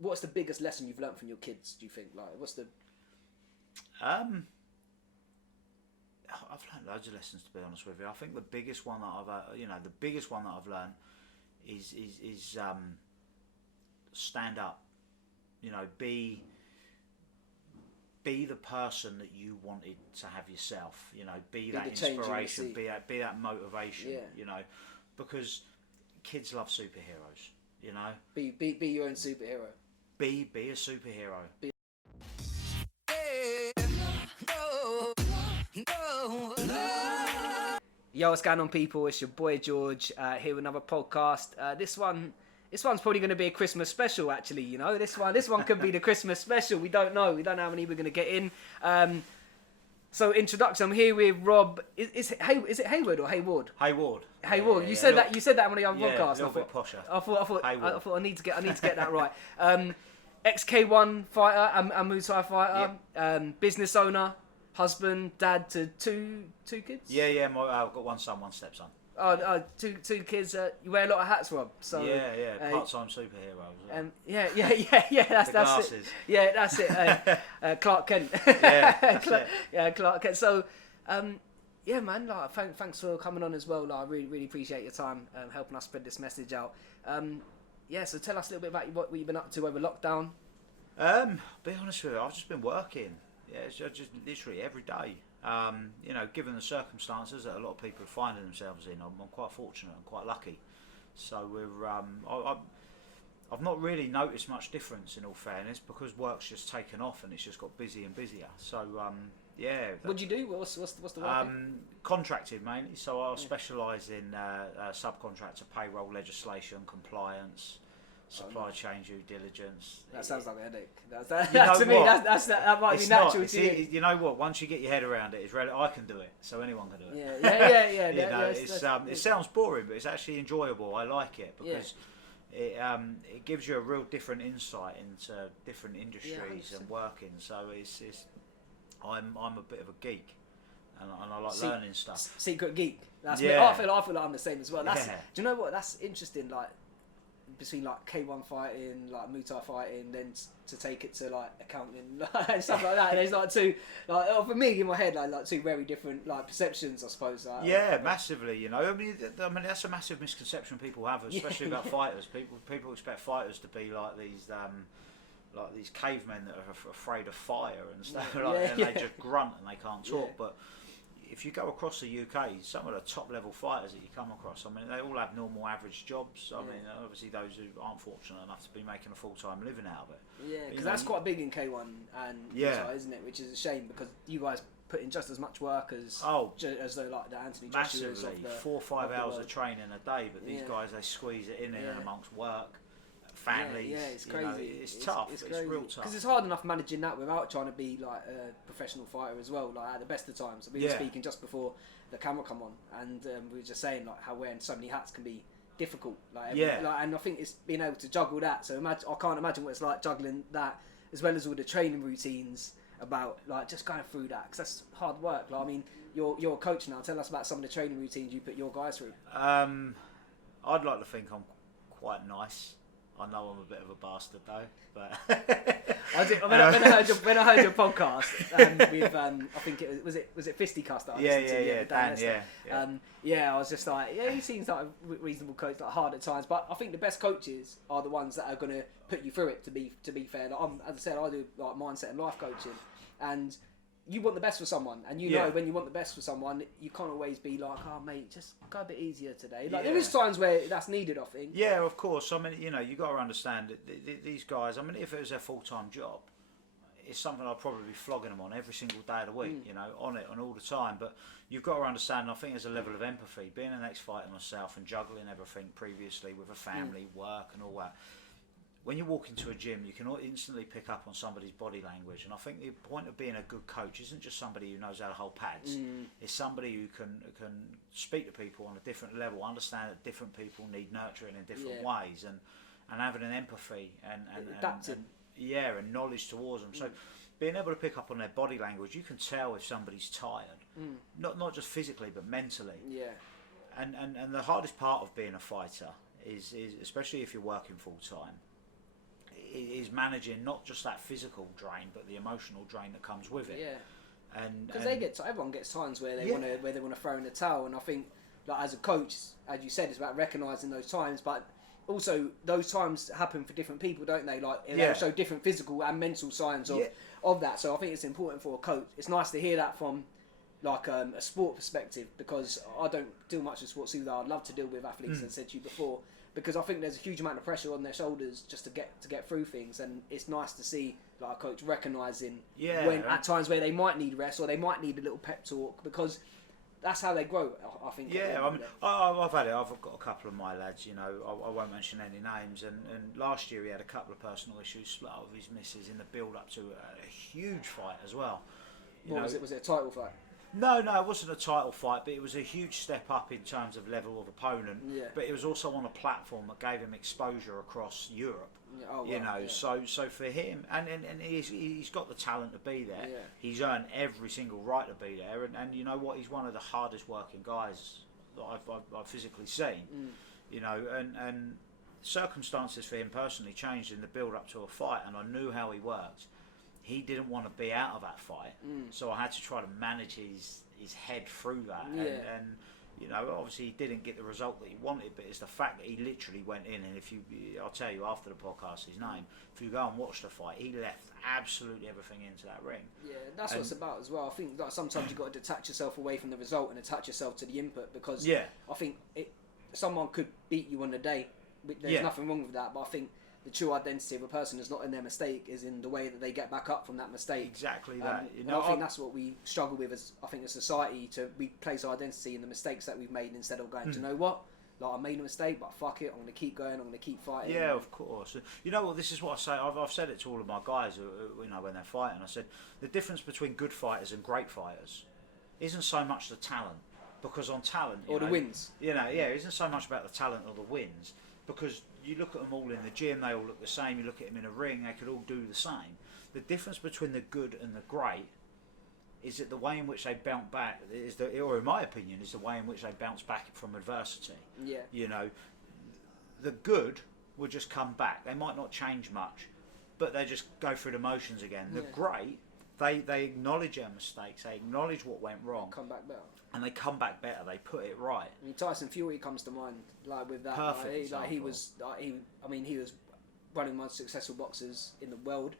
what's the biggest lesson you've learned from your kids? Do you think what's the? I've learned loads of lessons, to be honest with you. I think the biggest one that I've learned is stand up. Be the person that you wanted to have yourself. Be that inspiration. Be that motivation. Yeah. Because kids love superheroes. Be your own superhero. Be a superhero. Yo, what's going on, people? It's your boy George here with another podcast. This one's probably going to be a Christmas special, actually. This one could be the Christmas special. We don't know. We don't know how many we're going to get in. So introduction. I'm here with Rob. Is it Hayward or Hayward? Hayward. Hayward. You said that. You said that on one of your podcasts. A little bit posher. I thought I need to get that right. Ex K1 fighter and Muay Thai fighter. Yep. Business owner, husband, dad to two kids. Yeah. I've got one son, one stepson. Two kids. You wear a lot of hats, Rob. So part-time superhero. Yeah. That's glasses. it. Yeah, that's it. Clark Kent. Clark Kent. So, man. Thanks for coming on as well. I really appreciate your time helping us spread this message out. So tell us a little bit about what you've been up to over lockdown. Be honest with you, I've just been working. Just literally every day. Given the circumstances that a lot of people are finding themselves in, I'm quite fortunate and quite lucky. So I've not really noticed much difference, in all fairness, because work's just taken off and it's just got busier and busier. So what do you do? What's the work? Contracted mainly. So I specialise in subcontractor payroll legislation, compliance, supply chain due diligence. That sounds like a headache. That might be natural to you. You know what? Once you get your head around it, I can do it. So anyone can do it. It sounds boring, but it's actually enjoyable. I like it because it gives you a real different insight into different industries and working. So I'm a bit of a geek, and I like learning stuff. Secret geek. That's me. I feel like I'm the same as well. Do you know what? That's interesting. Between K1 fighting, Muay Thai fighting, then to take it to accounting and stuff like that. And there's two, for me in my head, two very different perceptions, I suppose. Massively. I mean that's a massive misconception people have, especially about fighters. People expect fighters to be like these cavemen that are afraid of fire and stuff and they just grunt and they can't talk. But if you go across the UK, some of the top level fighters that you come across, I mean, they all have normal average jobs. I mean, obviously those who aren't fortunate enough to be making a full-time living out of it. Yeah, because that's quite big in K1 and Muay, isn't it? Which is a shame because you guys put in just as much work as though the Anthony Joshua's of the 4 or 5 hours of training a day, but these guys, they squeeze it in amongst work. Families, it's crazy. It's tough. It's real tough. Because it's hard enough managing that without trying to be a professional fighter as well. At the best of times, we were speaking just before the camera come on, and we were just saying how wearing so many hats can be difficult. And I think it's being able to juggle that. So I can't imagine what it's like juggling that as well as all the training routines about just going through that, because that's hard work. I mean, you're a coach now. Tell us about some of the training routines you put your guys through. I'd like to think I'm quite nice. I know I'm a bit of a bastard though, but when I heard your podcast with I think it was Fisticuffs that I listened to. Dan. I was just he seems like a reasonable coach, hard at times, but I think the best coaches are the ones that are going to put you through it. To be fair, as I said, I do mindset and life coaching, and you want the best for someone, and know when you want the best for someone, you can't always be like, oh mate, just go a bit easier today. There is times where that's needed, I think. Yeah, of course. I mean, you got to understand that these guys, I mean, if it was their full-time job, it's something I'd probably be flogging them on every single day of the week, on it and all the time. But you've got to understand, I think there's a level of empathy. Being an ex-fighter myself and juggling everything previously with a family, work and all that, when you walk into a gym, you can instantly pick up on somebody's body language, and I think the point of being a good coach isn't just somebody who knows how to hold pads. It's somebody who can speak to people on a different level, understand that different people need nurturing in different ways, and having an empathy and adapting. And knowledge towards them. So being able to pick up on their body language, you can tell if somebody's tired, not just physically but mentally. Yeah. And the hardest part of being a fighter is especially if you're working full time, is is managing not just that physical drain, but the emotional drain that comes with it. Yeah. And because everyone gets times where they want to throw in the towel, and I think like as a coach, as you said, it's about recognising those times, but also those times happen for different people, don't they? Like they show different physical and mental signs of that. So I think it's important for a coach. It's nice to hear that from like a sport perspective, because I don't deal much with sports either. I'd love to deal with athletes, as I said to you before, because I think there's a huge amount of pressure on their shoulders just to get through things, and it's nice to see like a coach recognising when at times where they might need rest or they might need a little pep talk, because that's how they grow, I think. Yeah, I mean, I've had it. I've got a couple of my lads, you know, I won't mention any names, and last year he had a couple of personal issues, split up with his missus in the build-up to a huge fight as well. Was it a title fight? No, it wasn't a title fight, but it was a huge step up in terms of level of opponent. Yeah. But it was also on a platform that gave him exposure across Europe. Yeah. Oh, wow. You know, so for him, and he's got the talent to be there. Yeah. He's earned every single right to be there, and you know what? He's one of the hardest working guys that I've physically seen. You know, and circumstances for him personally changed in the build up to a fight, and I knew how he worked. He didn't want to be out of that fight, so I had to try to manage his head through that. Yeah. And you know, obviously he didn't get the result that he wanted, but it's the fact that he literally went in, and I'll tell you after the podcast his name, if you go and watch the fight, he left absolutely everything into that ring. Yeah, that's what it's about as well. I think like sometimes you've got to detach yourself away from the result and attach yourself to the input, because I think someone could beat you on the day. There's nothing wrong with that, but I think the true identity of a person is not in their mistake, is in the way that they get back up from that mistake. Exactly that. You know, I think that's what we struggle with as a society, we place our identity in the mistakes that we've made, instead of going, do you know what? Like, I made a mistake, but fuck it, I'm going to keep going, I'm going to keep fighting. Yeah, of course. You know what, this is what I say, I've said it to all of my guys, you know, when they're fighting, I said, the difference between good fighters and great fighters isn't so much the talent, because on talent... Or the wins. You know, it isn't so much about the talent or the wins, because you look at them all in the gym, they all look the same. You look at them in a ring, they could all do the same. The difference between the good and the great is that the way in which they bounce back, or in my opinion, is the way in which they bounce back from adversity. Yeah. You know, the good will just come back. They might not change much, but they just go through the motions again. The great, they acknowledge their mistakes, they acknowledge what went wrong. Come back better. And they come back better. They put it right. I mean, Tyson Fury comes to mind, like with that. Perfect. He was one of the most successful boxers in the world.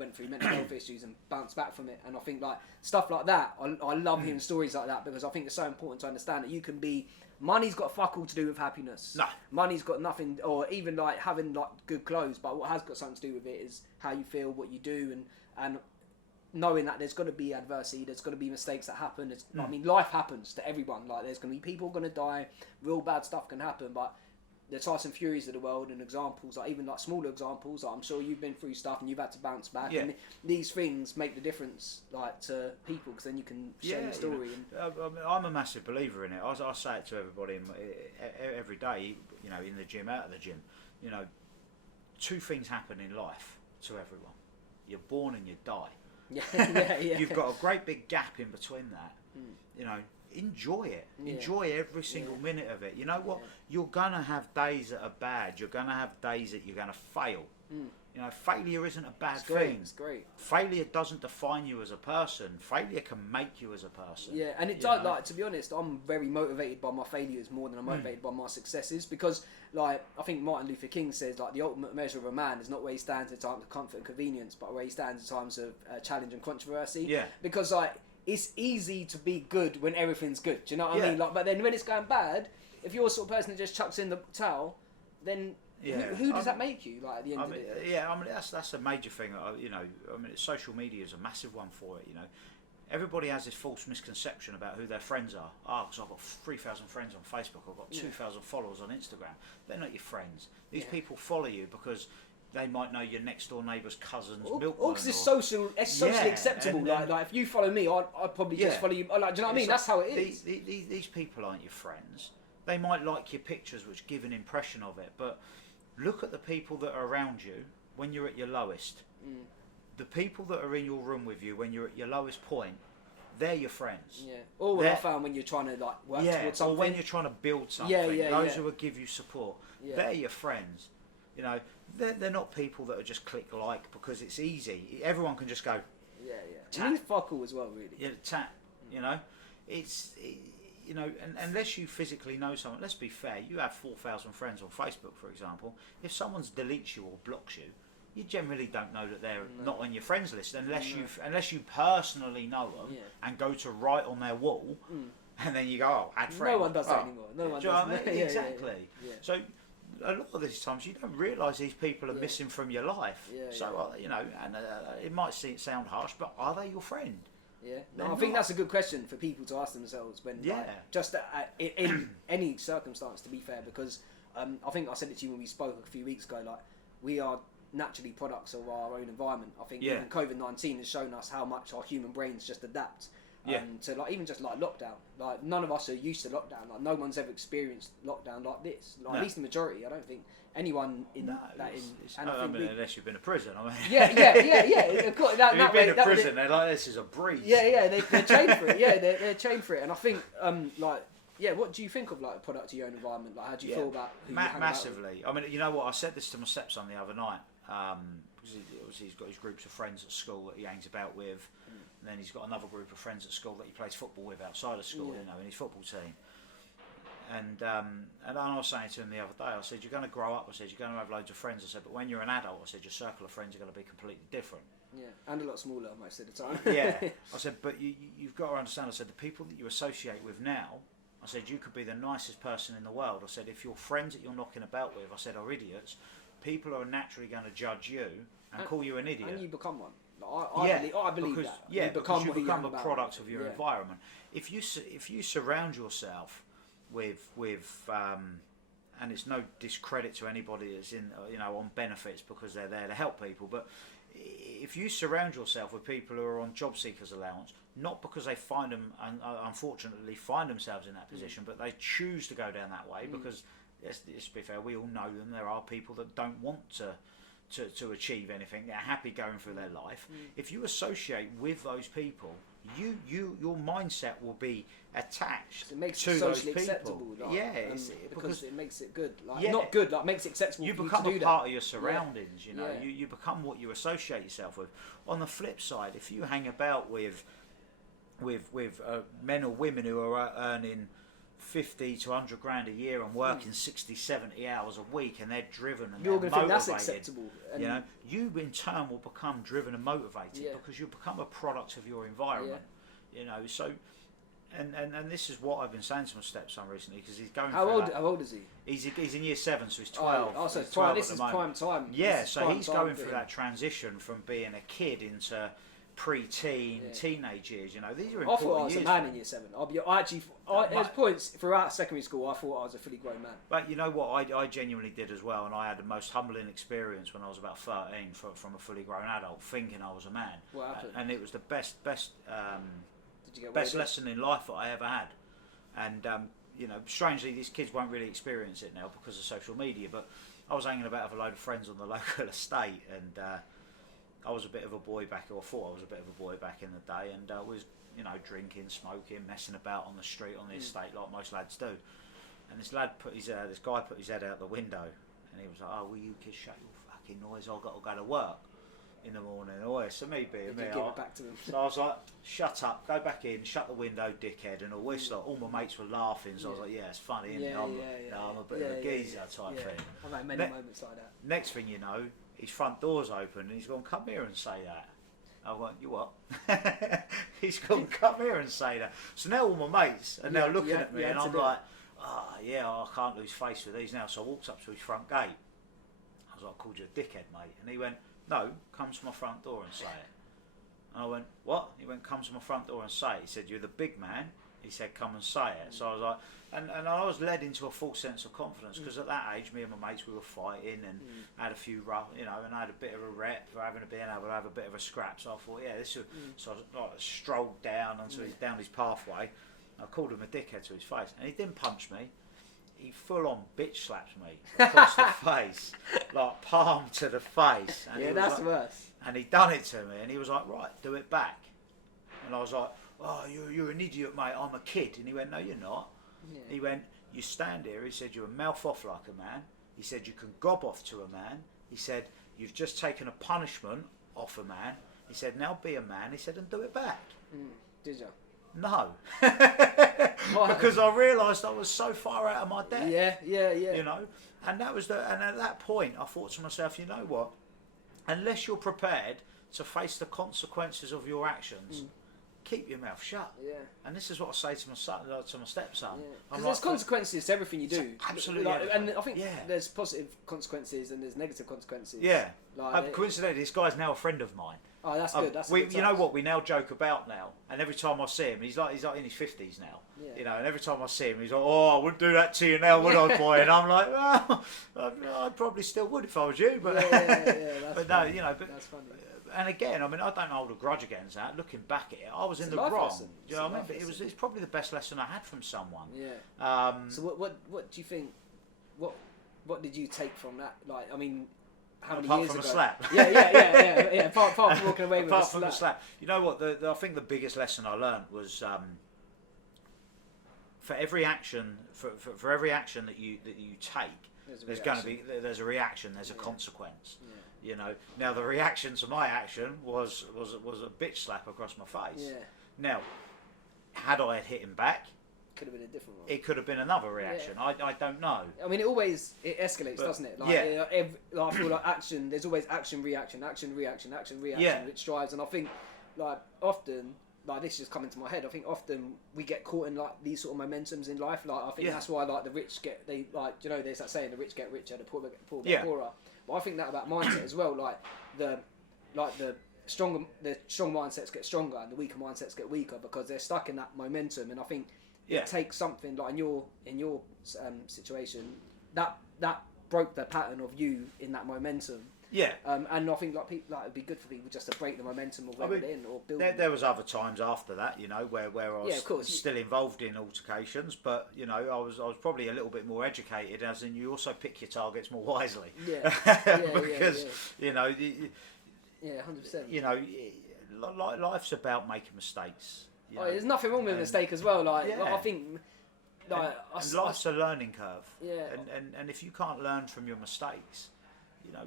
Went through mental health issues and bounced back from it. And I think like stuff like that, I love hearing stories like that, because I think it's so important to understand that you can be. Money's got fuck all to do with happiness. No. Money's got nothing, or even like having like good clothes. But what has got something to do with it is how you feel, what you do, and knowing that there's going to be adversity, there's going to be mistakes that happen. I mean, life happens to everyone. Like, there's going to be people going to die, real bad stuff can happen, but the Tyson Furies of the world and examples, like even like smaller examples, like I'm sure you've been through stuff and you've had to bounce back. Yeah. And these things make the difference, like to people, because then you can share your story. You know, I'm a massive believer in it. I say it to everybody every day. You know, in the gym, out of the gym. You know, two things happen in life to everyone: you're born and you die. Yeah. You've got a great big gap in between that. You know, enjoy it. Enjoy every single minute of it. You know what? You're gonna have days that are bad. You're gonna have days that you're gonna fail. You know, failure isn't a bad thing. It's great. Failure doesn't define you as a person. Failure can make you as a person. Yeah, and it does. Like, to be honest, I'm very motivated by my failures more than I'm motivated by my successes, because, like, I think Martin Luther King says, like, the ultimate measure of a man is not where he stands in times of comfort and convenience, but where he stands in times of challenge and controversy. Yeah. Because, like, it's easy to be good when everything's good. Do you know what I mean? Like, but then when it's going bad, if you're the sort of person that just chucks in the towel, then who does that make you? Like, at the end of it. Yeah, I mean, that's a major thing. You know, I mean, social media is a massive one for it. You know, everybody has this false misconception about who their friends are. Because I've got 3,000 friends on Facebook. I've got 2,000 followers on Instagram. They're not your friends. These people follow you because they might know your next door neighbour's cousin's milkman. Or because it's socially acceptable. Like if you follow me, I'd probably just follow you. Like, do you know what I mean? That's how it is. These people aren't your friends. They might like your pictures, which give an impression of it, but look at the people that are around you when you're at your lowest. The people that are in your room with you when you're at your lowest point, they're your friends. Yeah. Or what I found when you're trying to like work towards something. Or when you're trying to build something. Those who will give you support. They're your friends. You know, they're not people that are just click like because it's easy. Everyone can just go. Yeah. It means fuck all as well, really. Yeah, tap. You know, you know, and unless you physically know someone, let's be fair, you have 4,000 friends on Facebook, for example. If someone deletes you or blocks you, you generally don't know that they're not on your friends list unless you personally know them and go to write on their wall, and then you go, oh, add friend. No one does that anymore. No one does. What I mean? Yeah, exactly. Yeah. So a lot of these times you don't realise these people are missing from your life. So you know, and it might sound harsh, but are they your friend? Yeah, no, I think that's a good question for people to ask themselves when, like, just in any circumstance. To be fair, because I think I said it to you when we spoke a few weeks ago. Like, we are naturally products of our own environment. I think even COVID-19 has shown us how much our human brains just adapt. To like even just like lockdown. Like, none of us are used to lockdown. Like, no one's ever experienced lockdown like this. Like, at least the majority. I don't think anyone unless you've been to prison. I mean, Of course, you've been to prison. They're like, this is a breeze. They're trained for it. Yeah, they're trained for it. And I think, what do you think of like a product of your own environment? Like, how do you feel about who you hang massively? I mean, you know what? I said this to my stepson the other night. Because obviously he's got his groups of friends at school that he hangs about with, and then he's got another group of friends at school that he plays football with outside of school. You know, in his football team. And I was saying to him the other day, I said, you're going to grow up. I said, you're going to have loads of friends. I said, but when you're an adult, I said, your circle of friends are going to be completely different. Yeah, and a lot smaller most of the time. I said, but you've got to understand. I said, the people that you associate with now, I said, you could be the nicest person in the world. I said, if your friends that you're knocking about with, I said, are idiots, people are naturally going to judge you and call you an idiot. And you become one. Like, I believe because, that. Yeah, because you become a product about. of your environment. If you surround yourself with and it's no discredit to anybody that's in on benefits because they're there to help people, but if you surround yourself with people who are on job seekers allowance, not because they unfortunately find themselves in that position, but they choose to go down that way because let's be fair, we all know them. There are people that don't want to achieve anything. They're happy going through their life. If you associate with those people, your mindset will be attached it makes to it those socially people. Acceptable, like, because it makes it good. Like, not good, like makes it acceptable. You for become you to a do part that. of your surroundings. You know, you become what you associate yourself with. On the flip side, if you hang about with men or women who are earning 50 to 100 grand a year and working 60, 70 hours a week, and they're driven and you're they're going to motivated, think that's acceptable. And you in turn will become driven and motivated because you become a product of your environment. You know, so and this is what I've been saying to my stepson recently because he's going. How old is he? He's in year 7, so he's 12. Oh, so he's 12 this is prime time. Yeah, so he's going through that transition from being a kid into pre-teen, teenage years. You know, these are important years. I thought I was a man in year 7. There's points throughout secondary school I thought I was a fully grown man. But you know what, I genuinely did as well, and I had the most humbling experience when I was about 13 from a fully grown adult, thinking I was a man. What happened? And it was the best Did you get best lesson in life that I ever had. And you know, strangely, these kids won't really experience it now because of social media. But I was hanging about with a load of friends on the local estate, and I was a bit of a boy back, or thought I was a bit of a boy back in the day, and was drinking, smoking, messing about on the street on the estate like most lads do. And this guy put his head out the window, and he was like, "Oh, will you kids shut your fucking noise? I've got to go to work in the morning." Oh, so me being me, give it back to them. So I was like, "Shut up, go back in, shut the window, dickhead." And all my mates were laughing, so I was like, "Yeah, it's funny, isn't it? I'm a bit of a geezer type thing." I've had many moments like that. Next thing you know, his front door's open, and he's gone, "Come here and say that." I went, "You what?" He's gone, "Come here and say that." So now all my mates are now looking at me, and I'm like, I can't lose face with these now. So I walked up to his front gate. I was like, "I called you a dickhead, mate." And he went, "No, come to my front door and say it." And I went, "What?" He went, "Come to my front door and say it." He said, "You're the big man." He said, "Come and say it." So I was like, and I was led into a false sense of confidence because at that age, me and my mates, we were fighting and had a few rough, and I had a bit of a rep for being able to have a bit of a scrap. So I thought, this would. So I strolled down down his pathway. I called him a dickhead to his face, and he didn't punch me. He full on bitch slapped me across the face, like palm to the face. And that's worse. And he done it to me, and he was like, "Right, do it back." And I was like, "Oh, you're an idiot, mate. I'm a kid." And he went, "No, you're not." Yeah. He went, "You stand here." He said, "You mouth off like a man." He said, "You can gob off to a man." He said, "You've just taken a punishment off a man." He said, "Now be a man." He said, "And do it back." Did you? No, because I realised I was so far out of my depth. Yeah. You know, and at that point, I thought to myself, you know what? Unless you're prepared to face the consequences of your actions, keep your mouth shut. Yeah. And this is what I say to my son, to my stepson. Because there's consequences to everything you do. Absolutely. And I think there's positive consequences and there's negative consequences. Yeah. Coincidentally, this guy's now a friend of mine. Oh, that's good. That's good. You know what? We now joke about now, and every time I see him, he's like in his 50s now. Yeah. You know, and every time I see him, he's like, "Oh, I wouldn't do that to you now, would I, boy?" And I'm like, "Well, I probably still would if I was you." But but no, you know, that's funny. And again, I mean, I don't hold a grudge against that. Looking back at it, I was in the wrong. Lesson. Do you know what I mean? But it's probably the best lesson I had from someone. Yeah. So what do you think? What did you take from that? Like, I mean, how many apart years from ago? a slap. Yeah. Apart from walking away with apart from the slap. You know what? I think the biggest lesson I learned was for every action that you take, there's a reaction. There's a consequence. Yeah. You know. Now the reaction to my action was a bitch slap across my face. Yeah. Now, had I hit him back, could have been a different one. it could have been another reaction. I don't know. I mean, it escalates, doesn't it? Like, I feel like action. There's always action, reaction, which drives. And I think, like, often, like, this is just coming to my head. I think often we get caught in like these sort of momentums in life. Like, I think that's why like the rich there's that saying, the rich get richer, the poor get poorer. But I think that about mindset as well. Like the strong mindsets get stronger and the weaker mindsets get weaker because they're stuck in that momentum. And I think it takes something like in your situation that broke the pattern of you in that momentum. Yeah. And I think it'd be good for people just to break the momentum or whatever in or build. There was other times after that, you know, where I was still involved in altercations, but you know, I was probably a little bit more educated, as in you also pick your targets more wisely. Because you know. 100%. You know, life's about making mistakes. You know? There's nothing wrong with a mistake as well. Like I think. And life's a learning curve. Yeah. And if you can't learn from your mistakes, you know,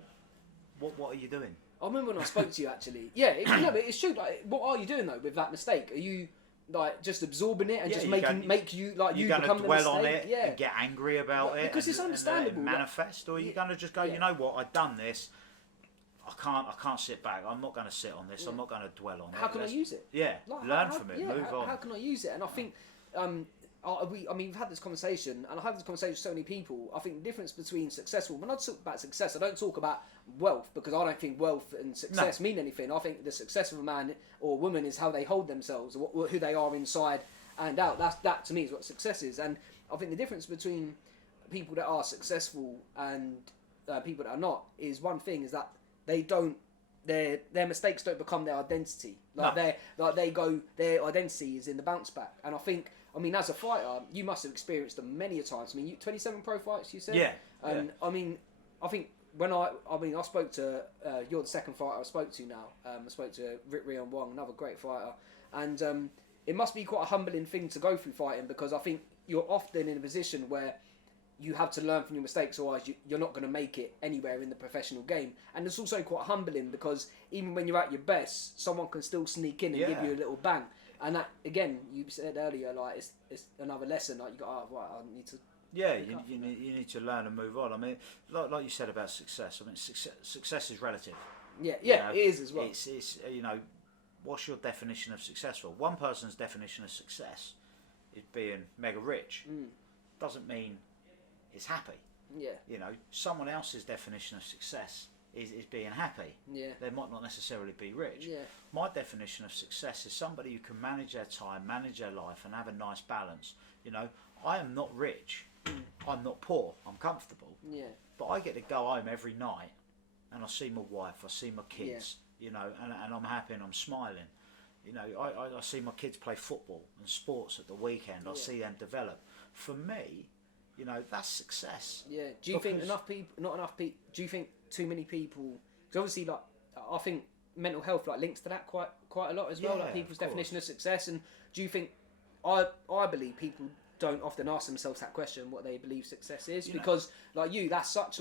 what are you doing? I remember when I spoke to you actually. Yeah, but it's true. Like, what are you doing though with that mistake? Are you like just absorbing it and just make you become the mistake? You're going to dwell on it and get angry about it because it's understandable. And manifest, or are you going to just go, you know what, I've done this. I can't sit back. I'm not going to sit on this. I'm not going to dwell on it. How can I use it? Yeah, learn from it. Move on. How can I use it? And I think, we've had this conversation, and I have this conversation with so many people. I think the difference between successful. When I talk about success, I don't talk about wealth because I don't think wealth and success mean anything. I think the success of a man or woman is how they hold themselves, or who they are inside and out. That to me is what success is. And I think the difference between people that are successful and people that are not is one thing is that their mistakes don't become their identity. Their identity is in the bounce back. And I mean, as a fighter, you must have experienced them many a times. I mean, 27 pro fights, you said? Yeah. And I mean, I think when I spoke to, you're the second fighter I spoke to now. I spoke to Rick Rion Wong, another great fighter. And it must be quite a humbling thing to go through fighting because I think you're often in a position where you have to learn from your mistakes, or otherwise you're not going to make it anywhere in the professional game. And it's also quite humbling because even when you're at your best, someone can still sneak in and give you a little bang. And that, again, you said earlier, like it's another lesson. Like you got, I need to. Yeah, you need to learn and move on. I mean, like you said about success. I mean, success is relative. Yeah, you know, it is as well. It's you know, what's your definition of successful? One person's definition of success is being mega rich. Doesn't mean is happy. Yeah. You know, someone else's definition of success is being happy. Yeah. They might not necessarily be rich. Yeah. My definition of success is somebody who can manage their time, manage their life, and have a nice balance. You know, I am not rich. I'm not poor. I'm comfortable. Yeah. But I get to go home every night, and I see my wife, I see my kids. You know, and I'm happy and I'm smiling. You know, I see my kids play football and sports at the weekend. I see them develop. For me, you know, that's success. Yeah. Do you think not enough people? Do you think too many people? Because obviously, like, I think mental health links to that quite a lot as well. Like people's definition of success. And do you think? I believe people don't often ask themselves that question, what they believe success is, because like that's such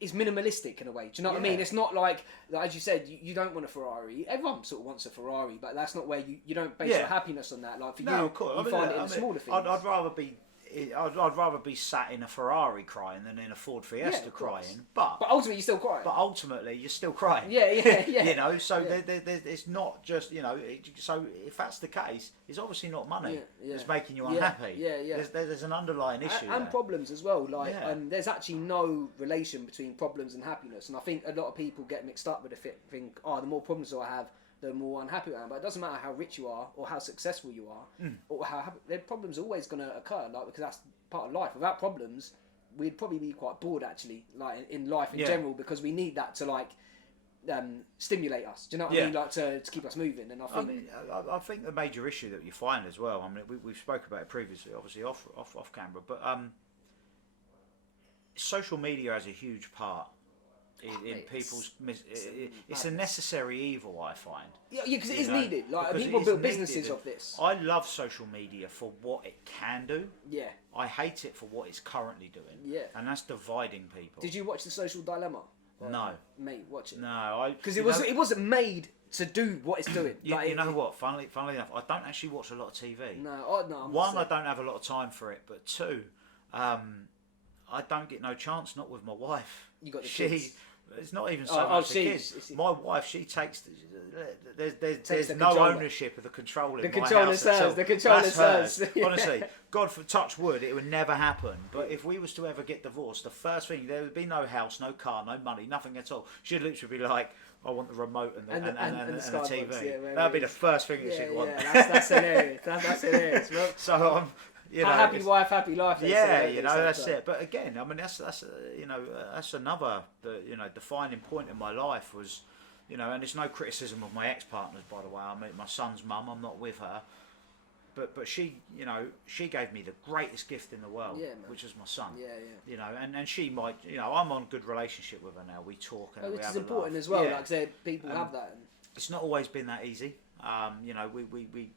is minimalistic in a way. Do you know what I mean? It's not like as you said, you don't want a Ferrari. Everyone sort of wants a Ferrari, but that's not where you don't base your happiness on that. Like for you, of course. you find it in the smaller things. I'd rather be sat in a Ferrari crying than in a Ford Fiesta crying. But ultimately, you're still crying. But ultimately, you're still crying. Yeah. You know, so it's not just, you know. So if that's the case, it's obviously not money that's making you unhappy. There's an underlying issue and problems as well. Like, there's actually no relation between problems and happiness. And I think a lot of people get mixed up with it. Think, the more problems I have, the more unhappy I am. But it doesn't matter how rich you are or how successful you are, or how happy. Their problems are always going to occur, like, because that's part of life. Without problems, we'd probably be quite bored, actually, like in life in general, because we need that to like stimulate us. Do you know what I mean? Like to keep us moving. And I think the major issue that you find as well. I mean, we've spoke about it previously, obviously off camera, but social media has a huge part in people's. It's a necessary evil, I find. Yeah, because it is needed. Like people build businesses of this. I love social media for what it can do. Yeah. I hate it for what it's currently doing. Yeah. And that's dividing people. Did you watch The Social Dilemma? No. Mate, watch it. No, because it wasn't made to do what it's doing. You know what? Funnily enough, I don't actually watch a lot of TV. No. One, I don't have a lot of time for it, but two, I don't get no chance. Not with my wife. You got the kids. It's not even so much the kids. My wife, she takes. There's no ownership of the control in my house at all. The controller says. Honestly, God for touch wood, it would never happen. But if we was to ever get divorced, the first thing, there would be no house, no car, no money, nothing at all. She'd literally be like, I want the remote and the TV. That'd be the first thing that she'd want. That's hilarious. That's hilarious. Well, so you know, happy wife, happy life. That's it. But again, I mean, that's another defining point in my life was, and it's no criticism of my ex-partners, by the way. I mean, my son's mum, I'm not with her, but she, she gave me the greatest gift in the world, which is my son. And she might, I'm on good relationship with her now. We talk and which is important as well. Like I said, people have that. It's not always been that easy. We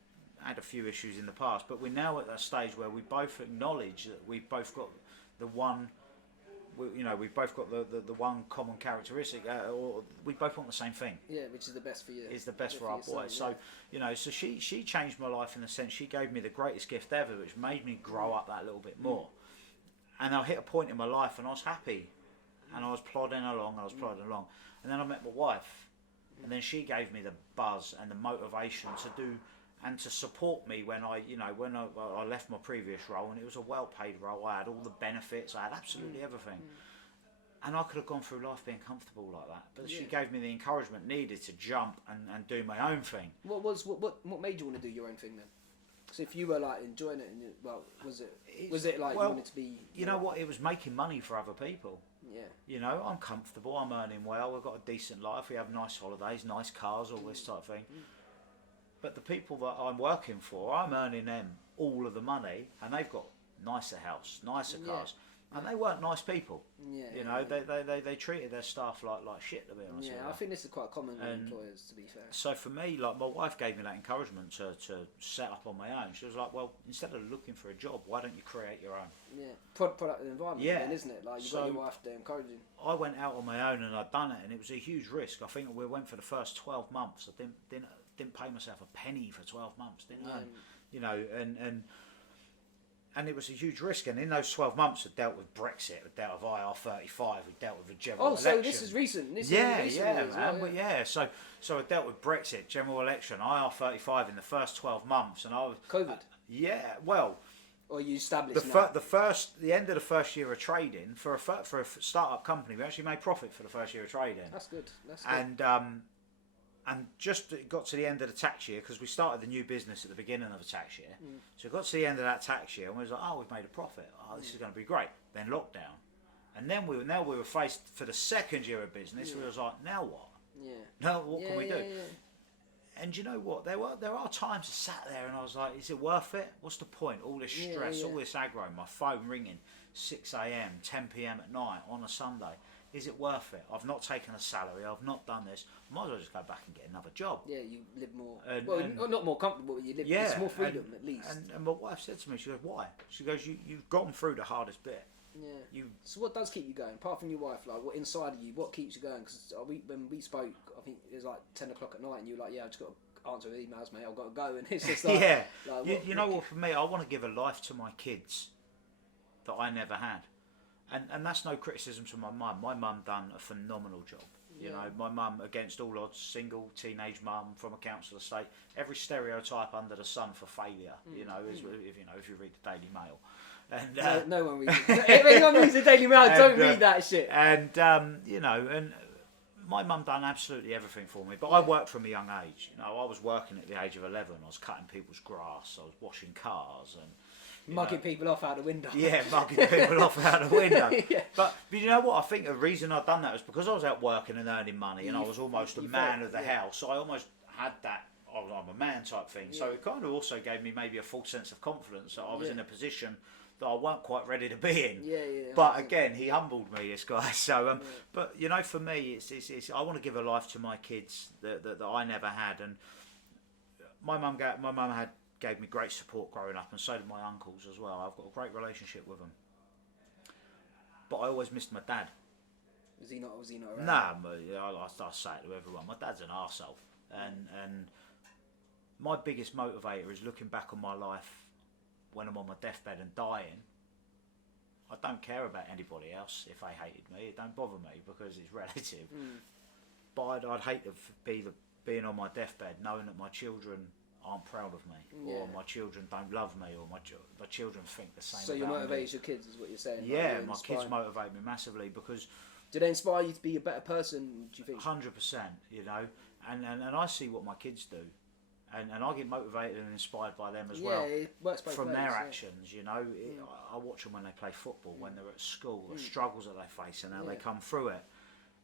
had a few issues in the past, but we're now at that stage where we both acknowledge that we've both got the one, we've both got the one common characteristic, or we both want the same thing. Yeah, which is the best for you. Is the best for our boy. So, so she changed my life in the sense she gave me the greatest gift ever, which made me grow up that little bit more. And I hit a point in my life and I was happy, and I was plodding along, and then I met my wife, and then she gave me the buzz and the motivation to do and to support me when I left my previous role, and it was a well-paid role. I had all the benefits, I had absolutely everything, and I could have gone through life being comfortable like that. But she gave me the encouragement needed to jump and do my own thing. What made you want to do your own thing then? So if you were like enjoying it, was it like you wanted to be? You know what? It was making money for other people. Yeah. I'm comfortable. I'm earning well. We've got a decent life. We have nice holidays, nice cars, all this type of thing. But the people that I'm working for, I'm earning them all of the money, and they've got nicer house, nicer cars, and they weren't nice people. They treated their staff like shit, to be honest. I think this is quite common with employers, to be fair. So for me, like, my wife gave me that encouragement to set up on my own. She was like, well, instead of looking for a job, why don't you create your own? Yeah, product and environment, then, isn't it? Like, you've got your wife there encouraging. I went out on my own and I'd done it, and it was a huge risk. I think we went for the first 12 months. I didn't pay myself a penny for 12 months. Didn't earn, and it was a huge risk. And in those 12 months, we dealt with Brexit, we dealt with IR35, we dealt with the general election. So this is recent. So I dealt with Brexit, general election, IR35 in the first 12 months, and I was COVID. Or you established the end of the first year of trading for a start-up company, we actually made profit for the first year of trading. That's good. And just got to the end of the tax year, because we started the new business at the beginning of the tax year. So we got to the end of that tax year and we was like, we've made a profit. This is going to be great. Then lockdown. And then we were faced for the second year of business. We was like, now what? Now what can we do? And you know what? There are times I sat there and I was like, is it worth it? What's the point? All this stress, all this aggro, my phone ringing 6 a.m, 10 p.m. at night on a Sunday. Is it worth it? I've not taken a salary. I've not done this. Might as well just go back and get another job. Yeah, you live more. Not more comfortable. But you live. It's more freedom at least. And my wife said to me, she goes, "Why?" She goes, "You've gotten through the hardest bit. Yeah. So what does keep you going, apart from your wife? Like, what inside of you? What keeps you going? Because when we spoke, I think it was like 10 o'clock at night, and you were like, "Yeah, I just got to answer emails, mate. I've got to go." And it's just like, like, you know what? For me, I want to give a life to my kids that I never had, and that's no criticism to my mum. My mum done a phenomenal job. You know, my mum, against all odds, single, teenage mum from a council estate, every stereotype under the sun for failure. You know, if you read the Daily Mail, and no one reads it. If anyone reads the Daily Mail, don't read that shit. And you know, and my mum done absolutely everything for me. But I worked from a young age. You know, I was working at the age of 11. I was cutting people's grass. I was washing cars and. Mugging people off out the window. Yeah, mugging people off out the window. But you know what? I think the reason I'd done that was because I was out working and earning money, and I was almost a man of the house. So I almost had that. I'm a man type thing. So it kind of also gave me maybe a false sense of confidence that I was in a position that I weren't quite ready to be in. But again, he humbled me, this guy. So, but you know, for me, it's I want to give a life to my kids that I never had, and my mum gave me great support growing up, and so did my uncles as well. I've got a great relationship with them. But I always missed my dad. Was he not around? Nah, I say it to everyone. My dad's an arsehole. And my biggest motivator is looking back on my life when I'm on my deathbed and dying. I don't care about anybody else if they hated me. It don't bother me because it's relative. But I'd hate to being on my deathbed knowing that my children aren't proud of me, or my children don't love me, or my children think the same. So you motivate your kids, is what you're saying? Yeah, my kids motivate me massively because. Do they inspire you to be a better person? Do you think? 100%. You know, and I see what my kids do, and I get motivated and inspired by them as well. It works both from ways, their actions. You know, I watch them when they play football, when they're at school, the struggles that they face, and how they come through it.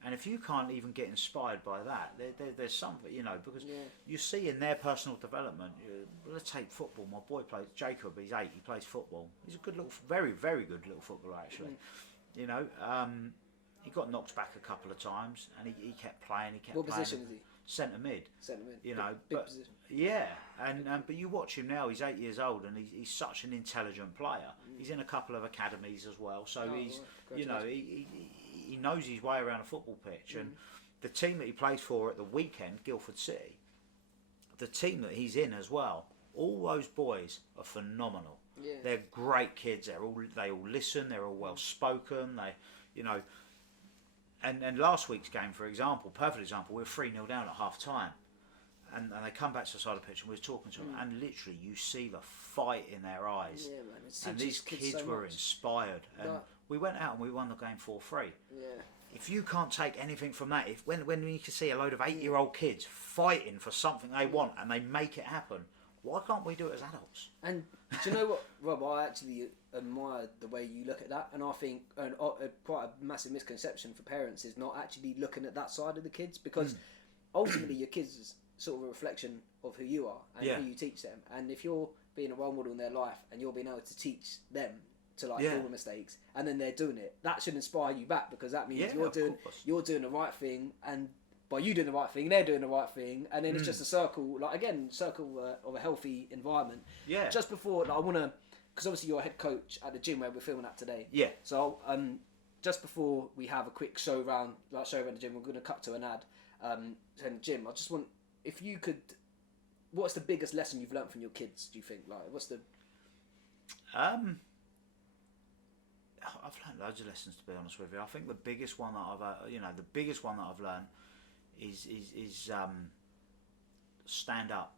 And if you can't even get inspired by that, there's something, you know, because you see in their personal development. Let's take football. My boy plays, Jacob, he's 8, he plays football. He's a good little, very, very good little footballer, actually. You know, he got knocked back a couple of times, and he kept playing, What position is he? Centre mid. Centre mid. You know, big position. Yeah, and but you watch him now, he's 8 years old, and he's such an intelligent player. He's in a couple of academies as well, so he's, you know, he knows his way around a football pitch. And the team that he plays for at the weekend, Guildford City, the team that he's in as well, all those boys are phenomenal. They're great kids. They all listen. They're all well spoken. They, you know, and last week's game, for example, perfect example, we were 3-0 down at half time, and they come back to the side of the pitch, and we were talking to them, and literally you see the fight in their eyes. Yeah, man. And these kids were inspired, and we went out and we won the game 4-3. If you can't take anything from that, when you can see a load of 8-year-old kids fighting for something they want and they make it happen, why can't we do it as adults? And do you know what, Rob? I actually admire the way you look at that, and I think quite a massive misconception for parents is not actually looking at that side of the kids, because ultimately your kids is sort of a reflection of who you are and who you teach them. And if you're being a role model in their life and you're being able to teach them to do the mistakes, and then they're doing it, that should inspire you back, because that means you're doing the right thing, and by you doing the right thing, they're doing the right thing, and then it's just a circle, of a healthy environment. Just before, I want to, because obviously you're a head coach at the gym where we're filming at today. So just before we have a quick show around the gym, we're going to cut to an ad. And Jim, I just want, if you could, what's the biggest lesson you've learned from your kids? Do you think, what's the? I've learned loads of lessons, to be honest with you. I think the biggest one that I've learned is stand up.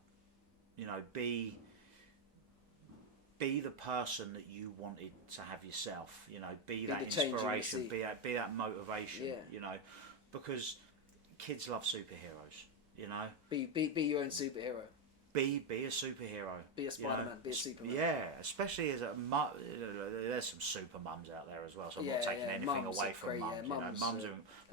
You know, be the person that you wanted to have yourself. You know, be that inspiration, be that motivation. You know, because kids love superheroes. You know, be your own superhero. Be a superhero. Be a Spider-Man. Be a Superman. Yeah, especially as a mum. There's some super mums out there as well, so I'm not taking anything away from mums.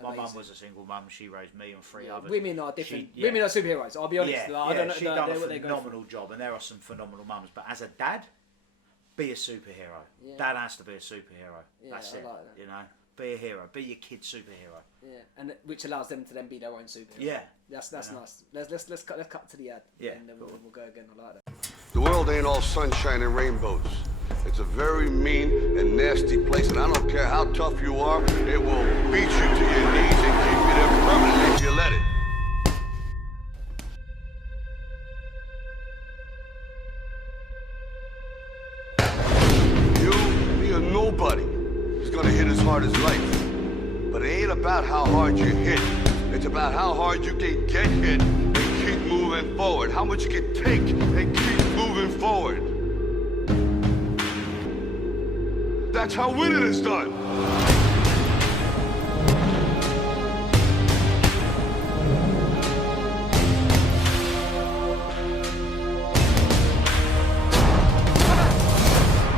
My mum was a single mum. She raised me and 3 others. Women are different. Women are superheroes. I'll be honest. I don't know. She's done a phenomenal job, and there are some phenomenal mums. But as a dad, be a superhero. Dad has to be a superhero. That's it. Like that. You know. Be a hero. Be your kid's superhero. Yeah, and which allows them to then be their own superhero. Yeah, that's nice. Let's cut to the ad. Yeah, and then we'll go again. I like that. The world ain't all sunshine and rainbows. It's a very mean and nasty place, and I don't care how tough you are, it will beat you to your knees and keep you there permanently if you let it. You, me, or nobody is gonna hit as hard as life. But it ain't about how hard you hit. It's about how hard you can get hit and keep moving forward. How much you can take and keep moving forward. That's how winning is done.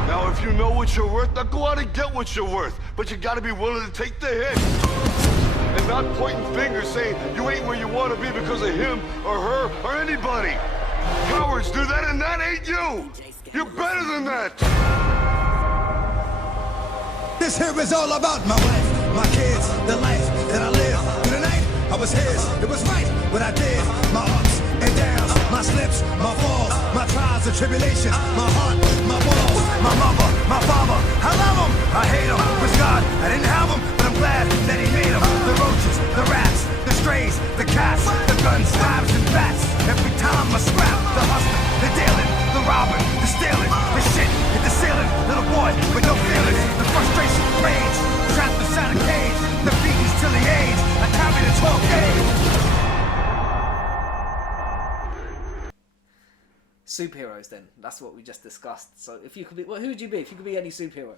Now, if you know what you're worth, now go out and get what you're worth. But you gotta be willing to take the hit. And not pointing fingers saying you ain't where you want to be because of him or her or anybody. Cowards do that, and that ain't you. You're better than that. This here is all about my wife, my kids, the life that I live. Through the night, I was his. It was right what I did. My ups and downs, my slips, my falls, my trials and tribulations, my heart, my walls, my mother, my father. I love them, I hate them. With God, I didn't have them, but I'm glad that he made them. The roaches, the rats, the strays, the cats, the guns, knives, and bats. Every time I scrap, the hustling, the dealing, the robbing, the stealing, the shit hit the ceiling. Little boy with no feelings, the frustration, rage, trapped inside a cage, the beatings till the age. I time me to 12 days. Superheroes, then. That's what we just discussed. So, if you could be, well, who would you be if you could be any superhero?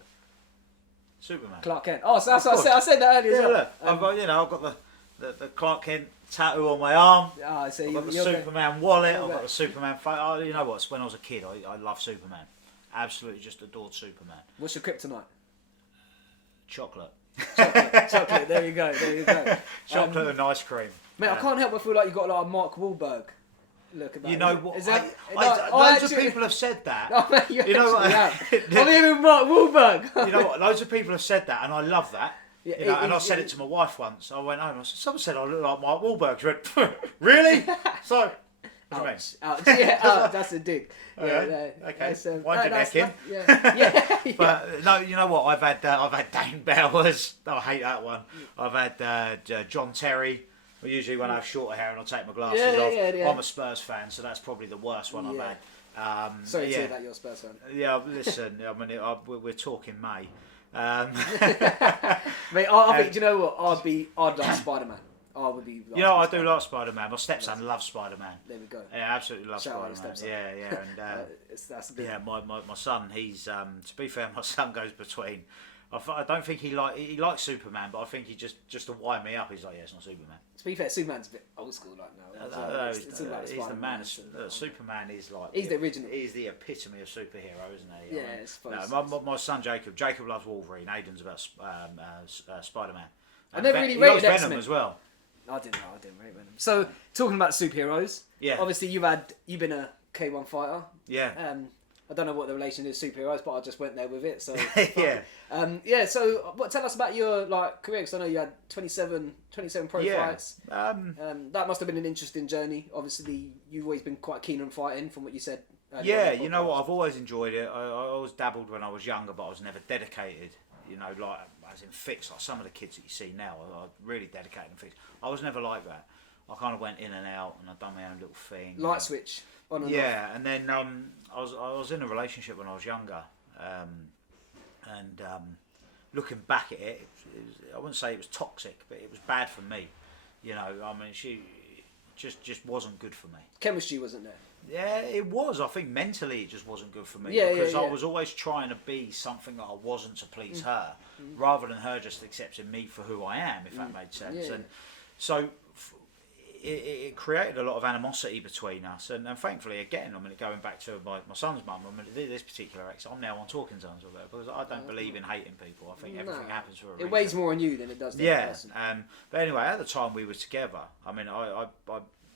Superman. Clark Kent. Oh, so that's what I said that earlier. Yeah, as well. look, I've got the Clark Kent tattoo on my arm. Oh, so I've got the you're Superman wallet. I've got the Superman photo. You know what? When I was a kid, I loved Superman. Absolutely, just adored Superman. What's your kryptonite? Chocolate. Chocolate. There you go. Chocolate and ice cream. Mate, I can't help but feel like you've got like a Mark Wahlberg look about you know you. what? Is that, loads of people have said that. No, mate, you know what? what? I'm even Mark Wahlberg. You know what? Loads of people have said that, and I love that. Yeah, you know, and I said it to my wife once. I went home. I said, "Someone said I look like Mark Wahlberg." She went, "Really?" So, what do you mean? Ouch. Yeah, that's a dig. Okay. Wind your neck in. Yeah. But no, you know what? I've had Dane Bowers. Oh, I hate that one. I've had John Terry. Usually when I have shorter hair and I take my glasses off. Yeah. I'm a Spurs fan, so that's probably the worst one I've had. Sorry to hear that you're a Spurs fan. Yeah, listen. I mean, we're talking May. Mate, I think, do you know what? I'd like Spider-Man. I would be. You know, I do like Spider-Man. My stepson loves Spider-Man. There we go. Yeah, absolutely loves Spider-Man. Yeah, and that's a bit. Yeah, my son. He's to be fair, my son goes between. I don't think he likes Superman, but I think he just to wind me up. He's like, yeah, it's not Superman. To be fair, Superman's a bit old school like now. He's the man. Superman is like he's the original. He's the epitome of superhero, isn't he? Yeah, I suppose. My son Jacob loves Wolverine. Aiden's about Spider-Man. I never really he rated Venom X-Men as well. I didn't rate Venom. So talking about superheroes, obviously you've been a K1 fighter. Yeah. I don't know what the relation is to superheroes, but I just went there with it. So yeah. So tell us about your career, because I know you had 27 pro fights. That must have been an interesting journey. Obviously, you've always been quite keen on fighting, from what you said. Yeah, you know what? I've always enjoyed it. I always dabbled when I was younger, but I was never dedicated. You know, like as in fixed. Like some of the kids that you see now are really dedicated and fixed. I was never like that. I kind of went in and out, and I've done my own little thing. Light switch on and off. Yeah, and then I was in a relationship when I was younger, and looking back at it, I wouldn't say it was toxic, but it was bad for me. You know, I mean, she just wasn't good for me. Chemistry wasn't there. Yeah, it was. I think mentally it just wasn't good for me. Yeah, because yeah. I was always trying to be something that I wasn't to please her, rather than her just accepting me for who I am, if that made sense. Yeah. And so it created a lot of animosity between us. And thankfully, again, I mean, going back to my son's mum, I mean, this particular ex, I'm now on talking terms with her, because I don't believe in hating people. I think everything happens for a reason. It weighs more on you than it does the other person. But anyway, at the time we were together, I mean, I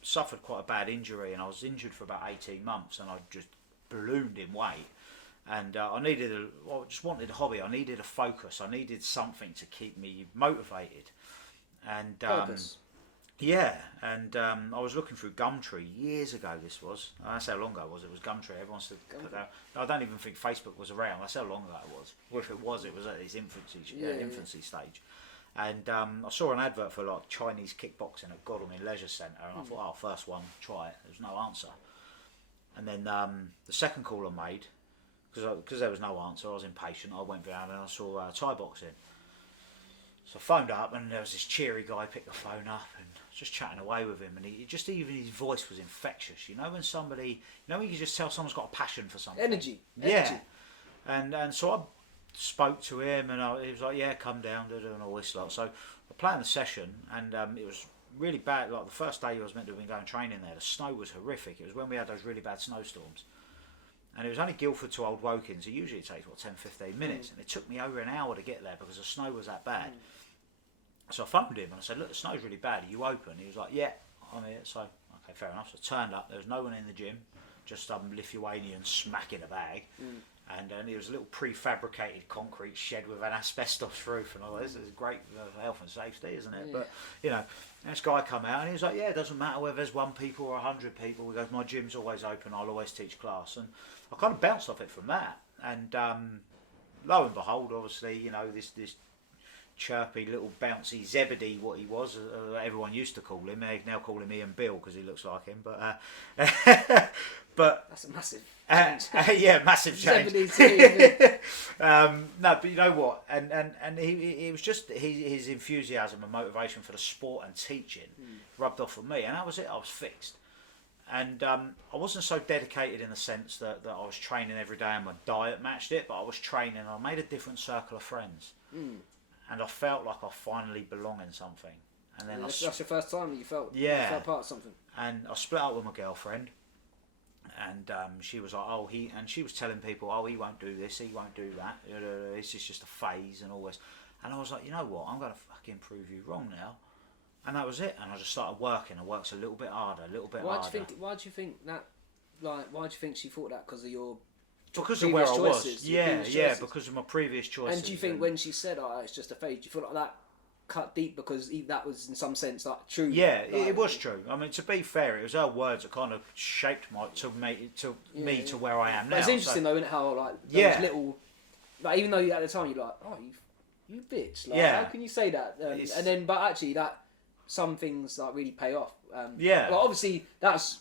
suffered quite a bad injury, and I was injured for about 18 months, and I just ballooned in weight, and I just wanted a hobby. I needed a focus. I needed something to keep me motivated, and Purpose. Yeah, and I was looking through Gumtree years ago. This was that's how long ago it was. It was Gumtree. Everyone said I don't even think Facebook was around. That's how long ago it was. Well, if it was at its infancy stage. And I saw an advert for like Chinese kickboxing at Godalming Leisure Centre, and I thought, oh, first one, try it. There's no answer. And then the second call I made, because there was no answer, I was impatient. I went down and I saw Thai boxing. So I phoned up, and there was this cheery guy picked the phone up, and I was just chatting away with him, and even his voice was infectious. You know when somebody, you can just tell someone's got a passion for something. Energy. Yeah. And so I spoke to him, and he was like, yeah, come down, and all this lot. So I played the session, and it was really bad. Like the first day I was meant to have been going training there, the snow was horrific. It was when we had those really bad snowstorms. And it was only Guildford to Old Wokins. Usually it takes, 10-15 minutes. And it took me over an hour to get there because the snow was that bad. So I phoned him and I said, look, the snow's really bad. Are you open? He was like, yeah, I'm here. So, okay, fair enough. So I turned up. There was no one in the gym. Just some Lithuanian smacking a bag. And it was a little prefabricated concrete shed with an asbestos roof. And all this is great for health and safety, isn't it? Yeah. But, this guy come out and he was like, yeah, it doesn't matter whether there's 1 people or 100 people. He goes, my gym's always open. I'll always teach class. And I kind of bounced off it from that. And lo and behold, obviously, this chirpy little bouncy Zebedee, what he was, everyone used to call him. They now call him Ian Bill because he looks like him. But but that's a massive change. Yeah, massive change. No, but you know what? And he was just his enthusiasm and motivation for the sport and teaching rubbed off on me, and that was it. I was fixed. And I wasn't so dedicated in the sense that I was training every day and my diet matched it, but I was training. I made a different circle of friends. And I felt like I finally belong in something. And then that's your first time that you felt part of something. And I split up with my girlfriend, and she was like, and she was telling people, he won't do this, he won't do that. This is just a phase and all this. And I was like, you know what? I'm going to fucking prove you wrong now. And that was it. And I just started working. I worked a little bit harder, a little bit harder. Why do you think that? Like, why do you think she thought that? Because of your because of where I was. Yeah, because of my previous choices. And do you think when she said, it's just a phase, do you feel like that cut deep because that was in some sense like true? Yeah, it was true. I mean, to be fair, it was her words that kind of shaped me to where I am now. But it's interesting though, isn't it, how like those little, like even though at the time you're like, you bitch, like how can you say that? And then, but actually that some things like really pay off. Like obviously that's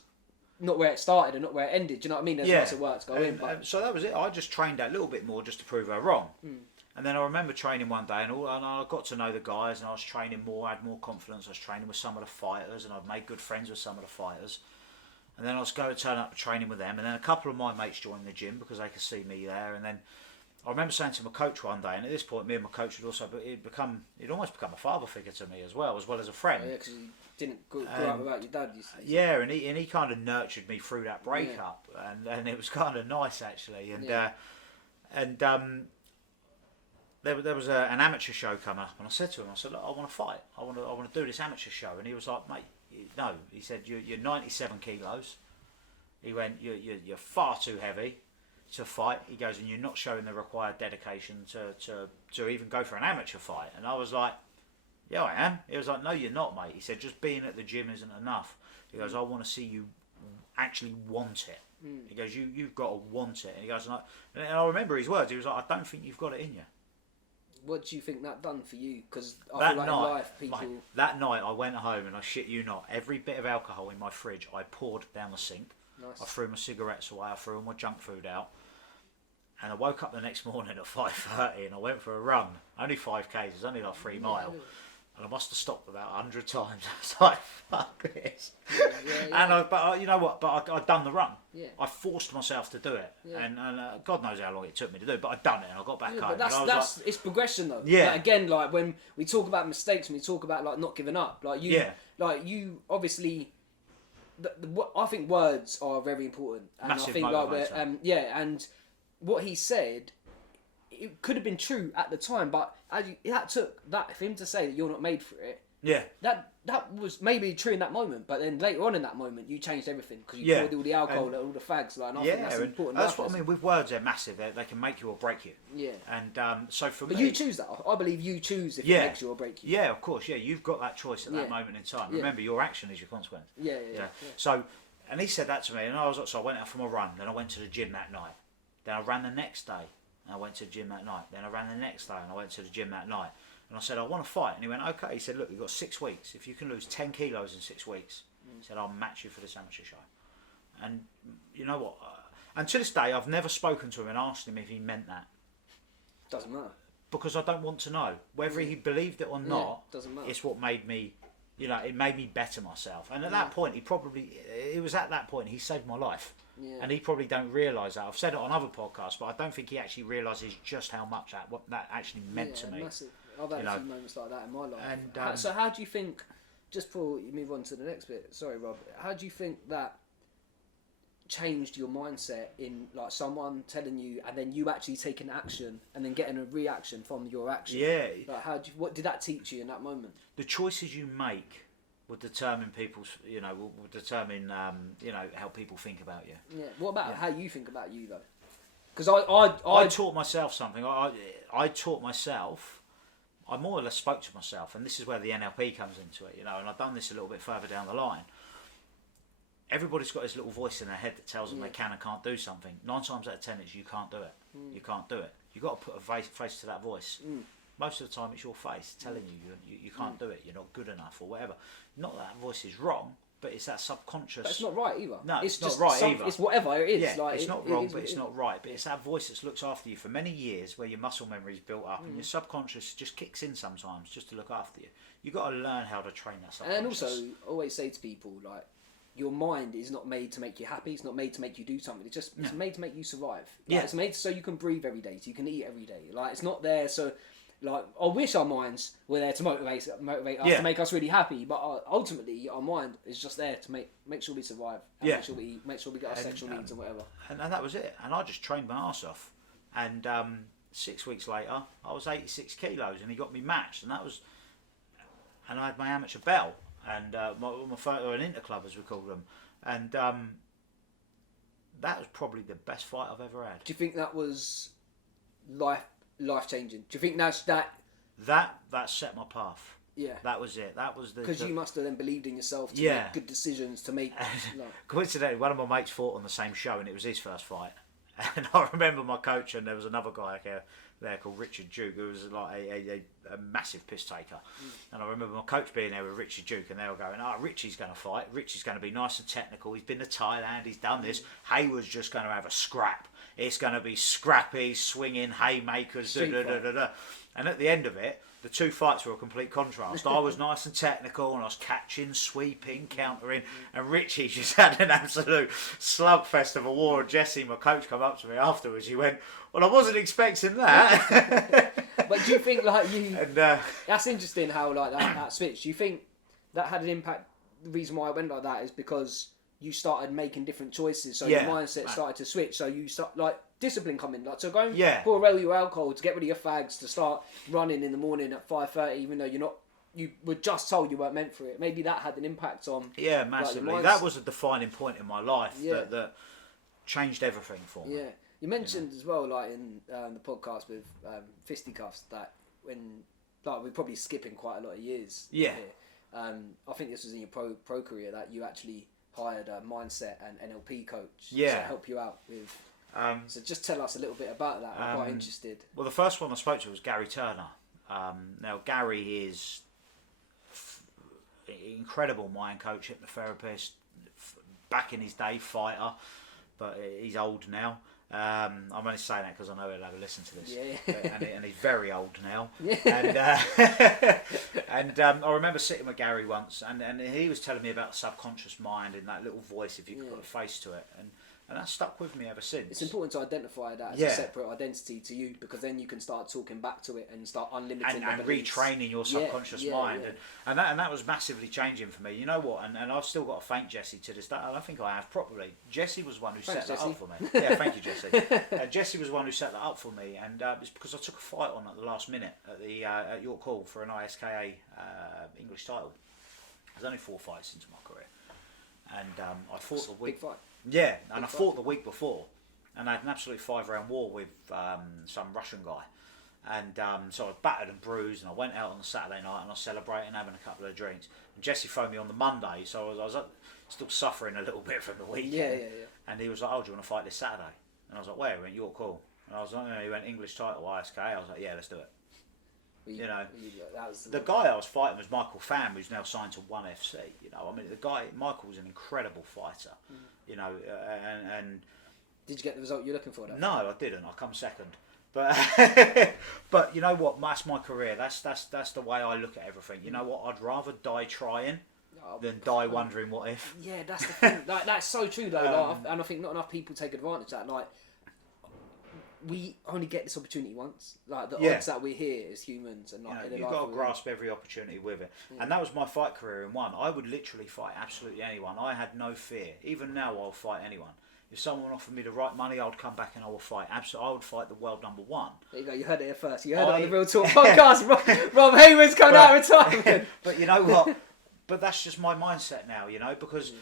not where it started and not where it ended. Do you know what I mean? There's lots of work to go in. But so that was it. I just trained that little bit more just to prove her wrong. And then I remember training one day and I got to know the guys and I was training more, I had more confidence. I was training with some of the fighters and I'd made good friends with some of the fighters. And then I was going to turn up to training with them, and then a couple of my mates joined the gym because they could see me there. And then I remember saying to my coach one day, and at this point me and my coach had also, but he'd almost become a father figure to me as well as a friend. Yeah, because you didn't grow up without your dad. Yeah, and he kind of nurtured me through that breakup, and it was kind of nice actually. And there was an amateur show coming up, and I said to him, I said, look, I want to fight. I want to do this amateur show. And he was like, mate, no. He said, you're 97 kilos. He went, you're far too heavy to fight. He goes, and you're not showing the required dedication to even go for an amateur fight. And I was like, yeah, I am. He was like, no, you're not, mate. He said, just being at the gym isn't enough. He goes, I want to see you actually want it. He goes, you've got to want it. And he goes, and I remember his words. He was like, I don't think you've got it in you. What do you think that done for you? Because I feel like in life, people... that night I went home and I shit you not, every bit of alcohol in my fridge I poured down the sink. Nice. I threw my cigarettes away, I threw all my junk food out. And I woke up the next morning at 5:30 and I went for a run. Only 5Ks, it's only like 3 miles. And I must have stopped about 100 times. I was like, fuck this. But you know what? But I'd done the run. Yeah. I forced myself to do it. Yeah. And God knows how long it took me to do it, but I'd done it and I got back home. But it's progression though. Yeah. Like, again, like when we talk about mistakes and we talk about like not giving up, like you obviously, I think words are very important. And massive I think motivator. And what he said, it could have been true at the time, but it took that for him to say that you're not made for it. Yeah. That was maybe true in that moment, but then later on in that moment, you changed everything because you poured all the alcohol and all the fags. Like, and I think that's important. That's what I mean. With words, they're massive. They can make you or break you. Yeah. And so for me, but you choose that. I believe you choose if it makes you or break you. Yeah, of course. Yeah, you've got that choice at that moment in time. Yeah. Remember, your action is your consequence. Yeah. So, and he said that to me, and I went out for my run. Then I went to the gym that night. Then I ran the next day, and I went to the gym that night. Then I ran the next day, and I went to the gym that night. And I said, I want to fight. And he went, okay. He said, look, you've got 6 weeks. If you can lose 10 kilos in 6 weeks, he said, I'll match you for this amateur show. And you know what? And to this day, I've never spoken to him and asked him if he meant that. Doesn't matter. Because I don't want to know. Whether he believed it or not, doesn't matter. It's what made me, it made me better myself. And at that point, it was at that point he saved my life. Yeah. And he probably don't realise that. I've said it on other podcasts, but I don't think he actually realises just how much what that actually meant to me. Massive. I've had a few moments like that in my life. And, so how do you think, just before you move on to the next bit, sorry Rob, how do you think that changed your mindset in like someone telling you and then you actually taking action and then getting a reaction from your action? Yeah. Like what did that teach you in that moment? The choices you make will determine people's, will determine, how people think about you. Yeah. What about how you think about you though? Because I taught myself something. I taught myself. I more or less spoke to myself, and this is where the NLP comes into it, and I've done this a little bit further down the line. Everybody's got this little voice in their head that tells them they can and can't do something. 9 times out of 10 it's you can't do it. You can't do it. You've got to put a face to that voice. Most of the time it's your face telling you can't do it, you're not good enough or whatever. Not that voice is wrong, but it's that subconscious. But it's not right either. No, it's not right either. It's whatever it is. Yeah, like, it's not wrong, but it's not right. But it's that voice that looks after you for many years, where your muscle memory's built up, and your subconscious just kicks in sometimes just to look after you. You've got to learn how to train that subconscious. And also, always say to people, like, your mind is not made to make you happy. It's not made to make you do something. It's made to make you survive. Like, it's made so you can breathe every day, so you can eat every day. Like, it's not there so. Like, I wish our minds were there to motivate us to make us really happy, but ultimately our mind is just there to make sure we survive, and make sure we get our sexual needs and whatever. And that was it. And I just trained my arse off. And 6 weeks later, I was 86 kilos, and he got me matched, and I had my amateur belt and my photo an interclub as we call them, and that was probably the best fight I've ever had. Do you think that was life changing? Do you think that set my path? Yeah, that was it. That was because you must have then believed in yourself to make good decisions to make. Coincidentally, one of my mates fought on the same show, and it was his first fight. And I remember my coach, and there was another guy there called Richard Duke, who was like a massive piss taker. And I remember my coach being there with Richard Duke, and they were going, Richie's going to fight. Richie's going to be nice and technical. He's been to Thailand. He's done this. Hayward's just going to have a scrap. It's going to be scrappy, swinging, haymakers, And at the end of it, the two fights were a complete contrast. I was nice and technical, and I was catching, sweeping, countering, and Richie just had an absolute slugfest of a war. And Yesi, my coach, come up to me afterwards. He went, well, I wasn't expecting that. But do you think, like, that's interesting how, like, that switch. Do you think that had an impact? The reason why I went like that is because you started making different choices, so your mindset started to switch. So you start, like, discipline coming, like, so going pour away your alcohol, to get rid of your fags, to start running in the morning at 5:30, even though you were just told you weren't meant for it. Maybe that had an impact on massively. Like, that was a defining point in my life that changed everything for me. Yeah, you mentioned as well, like in the podcast with Fisticuffs, that when we're probably skipping quite a lot of years. Yeah. Here. I think this was in your pro career that you actually hired a mindset and NLP coach to help you out with. So just tell us a little bit about that. I'm quite interested. Well, the first one I spoke to was Gary Turner. Now, Gary is incredible mind coach, hypnotherapist, back in his day, fighter, but he's old now. I'm only saying that because I know he'll have a listen to this. And he's very old now. And I remember sitting with Gary once, and he was telling me about the subconscious mind and that little voice, if you could put a face to it. And that's stuck with me ever since. It's important to identify that as a separate identity to you, because then you can start talking back to it and start unlimiting and retraining your subconscious mind. And that was massively changing for me. You know what? And I've still got to thank Yesi to this day. I don't think I have properly. Yesi was the one who set that up for me. Yeah, thank you, Yesi. Yesi was the one who set that up for me, and it's because I took a fight on at the last minute at York Hall for an ISKA English title. There's only 4 fights into my career, and I fought the week. Big fight. Yeah, and I fought the week before, and I had an absolute 5-round war with some Russian guy, and so I was battered and bruised, and I went out on the Saturday night and I was celebrating, having a couple of drinks, and Jesse phoned me on the Monday, so I was still suffering a little bit from the weekend, and he was like, "Oh, do you want to fight this Saturday?" And I was like, "Where?" He went, "York Hall," and I was like, "He went English title ISK." I was like, "Yeah, let's do it." The guy I was fighting was Michael Pham, who's now signed to 1FC. You know, I mean, Michael was an incredible fighter. You know, and did you get the result you're looking for? Though? No, I didn't. I come second. But but you know what? That's my career. That's the way I look at everything. You know what? I'd rather die trying than die wondering what if. Yeah, that's the thing. Like, that's so true though. And I think not enough people take advantage of that. Like, we only get this opportunity once. Like, the odds that we're here as humans, and like, you've got to grasp every opportunity with it. And that was my fight career in one. I would literally fight absolutely anyone. I had no fear. Even now, I'll fight anyone. If someone offered me the right money, I would come back and I will fight. Absolutely, I would fight the world #1. There you go. You heard it here first. You heard it on the Real Talk podcast. Rob Hayward's coming out of retirement. But you know what? But that's just my mindset now. You know, because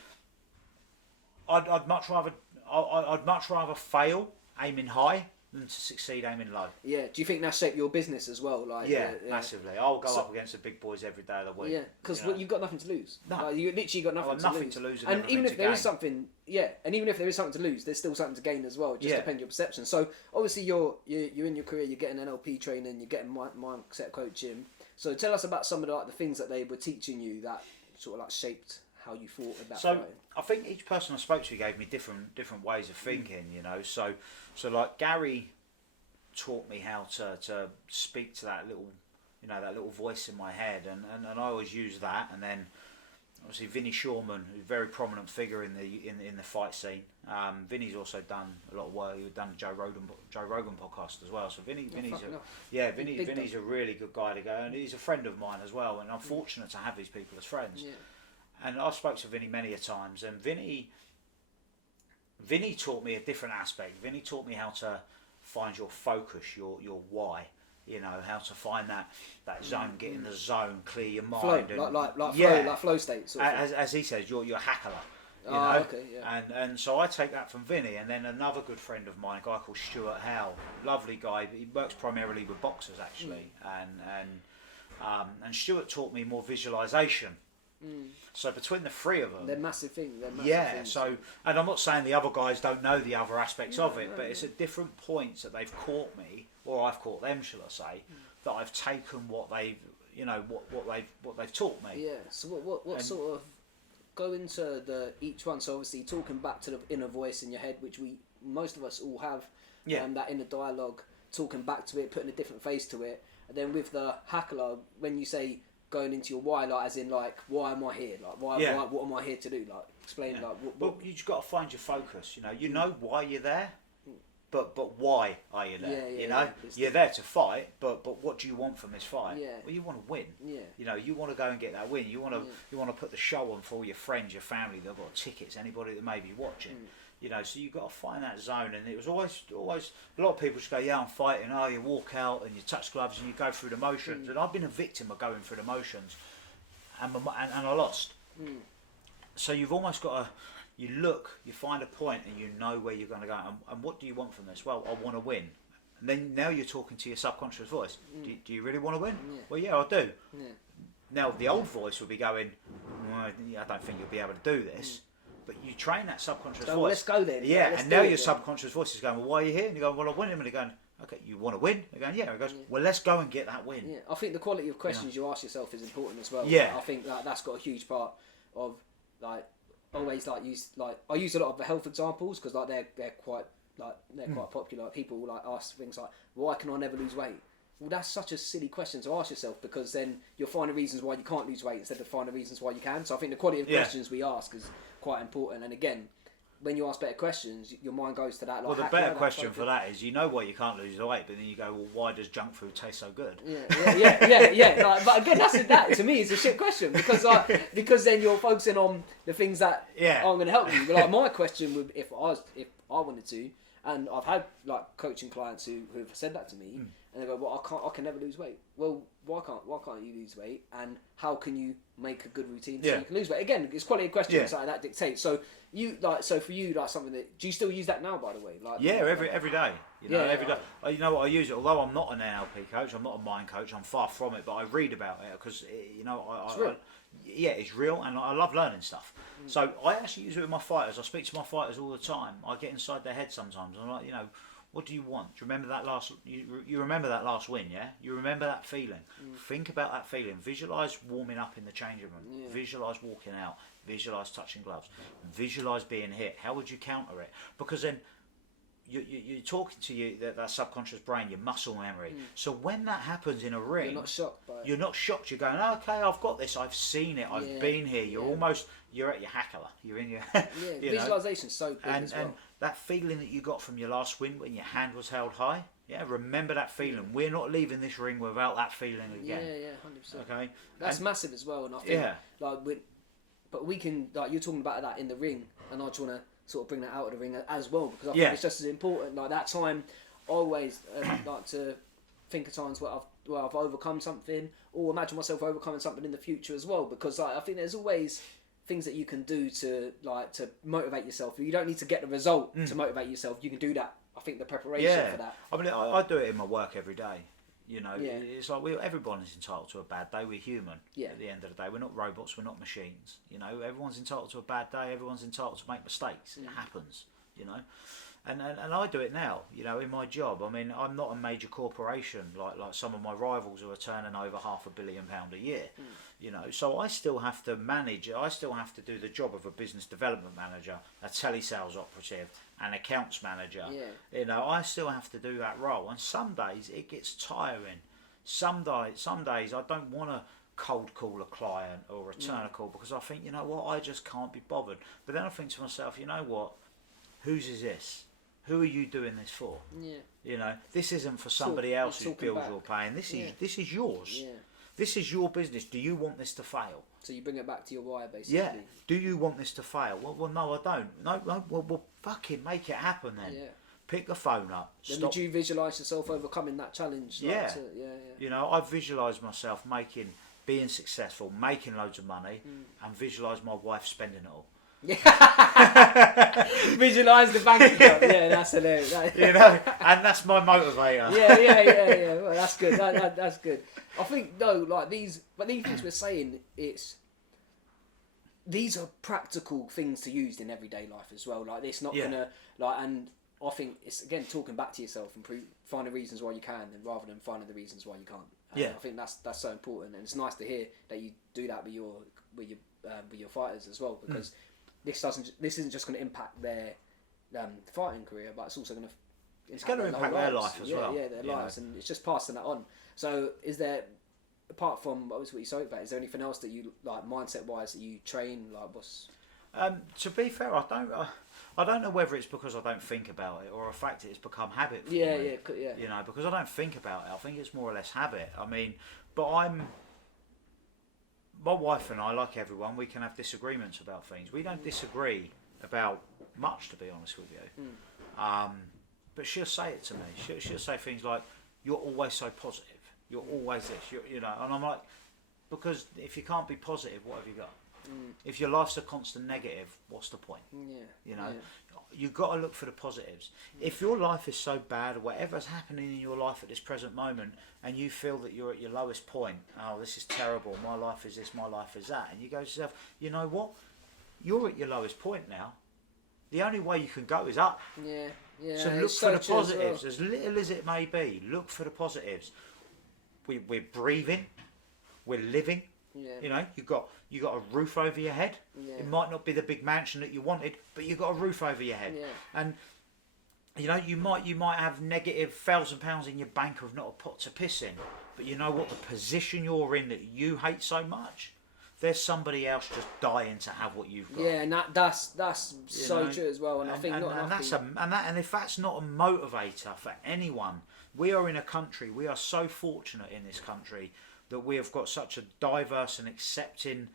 I'd much rather fail aiming high than to succeed aiming low. Yeah. Do you think that shaped your business as well? Like, massively. I'll go up against the big boys every day of the week. Yeah, because you've got nothing to lose. No. Like, you literally got nothing to lose. And even if there is something, and even if there is something to lose, there's still something to gain as well. It just depends your perception. So obviously you're in your career, you're getting NLP training, you're getting mindset coaching. So tell us about some of the things that they were teaching you that sort of like shaped how you thought about fighting. I think each person I spoke to gave me different ways of thinking. You know, so like Gary taught me how to speak to that little voice in my head, and I always use that. And then obviously Vinny Shawman, who's a very prominent figure in the fight scene. Vinny's also done a lot of work. He's done the Joe Rogan podcast as well. So Vinny's a really good guy to go, and he's a friend of mine as well. And I'm fortunate to have these people as friends. Yeah. And I've spoke to Vinny many a times, and Vinny taught me a different aspect. Vinny taught me how to find your focus, your why. You know, how to find that zone, get in the zone, clear your mind. Flow, and, like flow state. Sort of as he says, you're a hackler. You know? Okay, yeah. And so I take that from Vinny, and then another good friend of mine, a guy called Stuart Howe, lovely guy, but he works primarily with boxers actually, and Stuart taught me more visualization. So between the three of them, they're massive things. So, and I'm not saying the other guys don't know the other aspects of it, but it's at different points that they've caught me, or I've caught them, shall I say, that I've taken what they've, what they've taught me. Yeah. So what sort of go into each one? So obviously talking back to the inner voice in your head, which most of us all have, that inner dialogue, talking back to it, putting a different face to it, and then with the hackler, when you say going into your why, like as in like, why am I here? Like why what am I here to do? Like explain like well, you just got to find your focus. You know why you're there, but why are you there? You're there to fight, but what do you want from this fight? Well, you want to win. You want to go and get that win. You want to put the show on for all your friends, your family that have got tickets, anybody that may be watching. So you've got to find that zone, and it was always a lot of people just go, I'm fighting. Oh, you walk out and you touch gloves and you go through the motions. And I've been a victim of going through the motions, and I lost. So you've almost got to, you find a point, and you know where you're going to go. And what do you want from this? Well, I want to win. And then now you're talking to your subconscious voice. Do you really want to win? Well, yeah, I do. Now the old voice will be going, I don't think you'll be able to do this. But you train that subconscious voice. Let's go then. Yeah, and now your subconscious voice is going, well, why are you here? And you go, well, I win him. And they're going, okay, you want to win? They're going, yeah. And he goes, well, let's go and get that win. Yeah, I think the quality of questions you ask yourself is important as well. Yeah. I think that's got a huge part of, like, always I use a lot of the health examples because like they're quite popular. People like ask things like, why can I never lose weight? Well, that's such a silly question to ask yourself because then you'll find the reasons why you can't lose weight instead of finding the reasons why you can. So I think the quality of questions we ask is quite important. And again, when you ask better questions, your mind goes to that. Like, well, the better question for that is, you know what, you can't lose the weight, but then you go, well, why does junk food taste so good? Yeah. Like, but again, that to me is a shit question because then you're focusing on the things that aren't going to help you. But like my question would, if I wanted to, and I've had like coaching clients who have said that to me, and they go, well, I can never lose weight. Well, why can't you lose weight? And how can you make a good routine so you can lose weight? Again, it's quality questions like that dictate. So for you, like something that, do you still use that now, by the way? Like every day. Every day. You know what, I use it. Although I'm not an NLP coach, I'm not a mind coach. I'm far from it, but I read about it because it's real. It's real, and I love learning stuff. So I actually use it with my fighters. I speak to my fighters all the time. I get inside their head sometimes. I'm like, what do you want? Do you remember that last? You remember that last win, yeah? You remember that feeling. Think about that feeling. Visualize warming up in the changing room. Yeah. Visualize walking out. Visualize touching gloves. Visualize being hit. How would you counter it? Because then you're talking to that subconscious brain, your muscle memory. So when that happens in a ring, you're not shocked by it. You're not shocked. You're going, okay, I've got this. I've seen it. I've been here. You're at your hackler. You're in your visualization's so big as well. And that feeling that you got from your last win when your hand was held high, remember that feeling. We're not leaving this ring without that feeling again. 100%. Okay, that's massive as well. And I think but we can, like, you're talking about that in the ring, and I just want to sort of bring that out of the ring as well, because I think it's just as important. Like that time, I always like to think of times where I've overcome something, or imagine myself overcoming something in the future as well, because I think there's always things that you can do to motivate yourself. You don't need to get the result to motivate yourself. You can do that. I think the preparation for that. I mean, I do it in my work every day. It's like everyone is entitled to a bad day. We're human. At the end of the day, we're not robots. We're not machines. Everyone's entitled to a bad day. Everyone's entitled to make mistakes. It happens. And I do it now. In my job. I mean, I'm not a major corporation like some of my rivals who are turning over £500 million a year. So I still have to manage. I still have to do the job of a business development manager, a telesales operative, an accounts manager. I still have to do that role, and some days it gets tiring. Some days I don't want to cold call a client or return a call, because I think, I just can't be bothered. But then I think to myself, whose is this? Who are you doing this for? This isn't for somebody else whose bills you're paying. This is yours. This is your business. Do you want this to fail? So you bring it back to your wire, basically. Yeah. Do you want this to fail? Well, no, I don't. No. Well, fucking make it happen then. Yeah. Pick the phone up. Then would you visualise yourself overcoming that challenge? I visualise myself being successful, making loads of money, and visualise my wife spending it all. Visualise the bank account. Yeah, that's hilarious. And that's my motivator. Yeah. Well, that's good. That's good. I think these things we're saying, these are practical things to use in everyday life as well. Like, it's not gonna and I think it's, again, talking back to yourself and finding reasons why you can, and rather than finding the reasons why you can't. I think that's so important, and it's nice to hear that you do that with your fighters as well, because this isn't just going to impact their fighting career, but it's also going to impact their life as well. Yeah, their lives, and it's just passing that on. So, is there, apart from what you spoke about, is there anything else that you like mindset wise that you train? Like, what's? To be fair, I don't know whether it's because I don't think about it, or in fact it's become habit for me. Yeah. Because I don't think about it. I think it's more or less habit. I mean, but my wife and I, like everyone, we can have disagreements about things. We don't disagree about much, to be honest with you. But she'll say it to me. She'll say things like, "You're always so positive. You're always this." And I'm like, because if you can't be positive, what have you got? If your life's a constant negative, what's the point? You've got to look for the positives. If your life is so bad, or whatever's happening in your life at this present moment, and you feel that you're at your lowest point, oh, this is terrible, my life is this, my life is that, and you go to yourself, you know what? You're at your lowest point now. The only way you can go is up. So look for the positives, as little as it may be. Look for the positives. We're breathing, we're living. You got a roof over your head. It might not be the big mansion that you wanted, but you got a roof over your head. And you might have negative £1,000 in your bank of not a pot to piss in, but you know what? The position you're in that you hate so much, there's somebody else just dying to have what you've got. Yeah, and that's so true as well. And I think and if that's not a motivator for anyone, we are in a country. We are so fortunate in this country that we have got such a diverse and accepting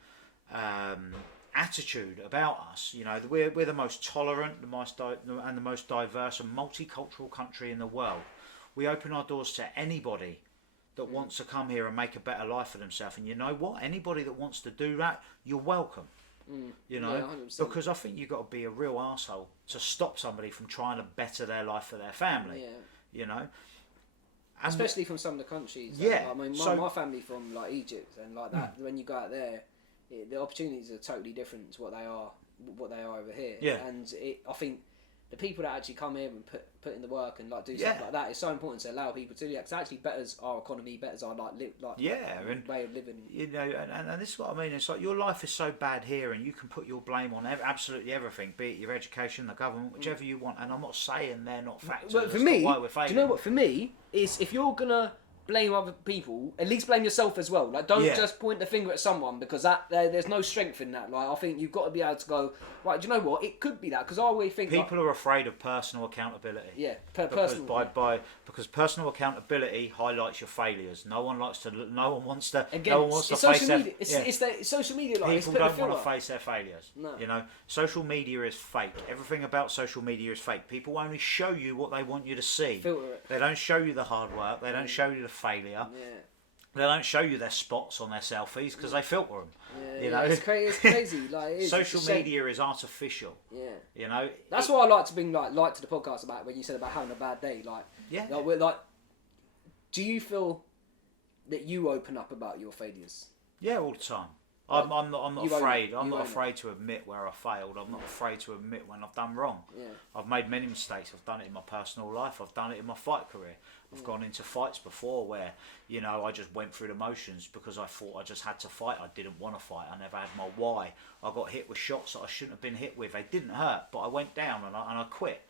attitude about us. You know, we're the most tolerant, and the most diverse and multicultural country in the world. We open our doors to anybody that wants to come here and make a better life for themselves. And you know what? Anybody that wants to do that, you're welcome. You know, 100%. because I think you've got to be a real arsehole to stop somebody from trying to better their life for their family. You know, and especially from some of the countries. Yeah, I mean, my family from like Egypt and like that. When you go out there, the opportunities are totally different to what they are over here. Yeah, and I think the people that actually come here and put in the work and like do stuff like that is so important to allow people to do that, because it actually betters our economy, betters our and way of living. You know, and this is what I mean. It's like your life is so bad here, and you can put your blame on absolutely everything, be it your education, the government, whichever you want. And I'm not saying they're not factors. But for me, why we're failing. do you know what? For me, is if you're gonna blame other people, at least blame yourself as well. Like, don't just point the finger at someone, because there's no strength in that. Like, I think you've got to be able to go, right, do you know what? It could be that, because I always think people are afraid of personal accountability. Yeah, because personal accountability highlights your failures. No one wants to Again, face social media. It's social media. Like, people don't want to face their failures. No. You know, social media is fake. Everything about social media is fake. People only show you what they want you to see. Filter it. They don't show you the hard work. They don't show you the failure. Yeah. They don't show you their spots on their selfies because they filter them. Yeah, you know, it's crazy. Like, social media is artificial. Yeah, you know, that's what I like to bring light to the podcast about, when you said about having a bad day. Do you feel that you open up about your failures? Yeah, all the time. I'm not afraid. I'm not afraid it. to admit where I failed. I'm not afraid to admit when I've done wrong. Yeah. I've made many mistakes. I've done it in my personal life. I've done it in my fight career. I've gone into fights before where, you know, I just went through the motions because I thought I just had to fight. I didn't want to fight. I never had my why. I got hit with shots that I shouldn't have been hit with. They didn't hurt, but I went down and I quit.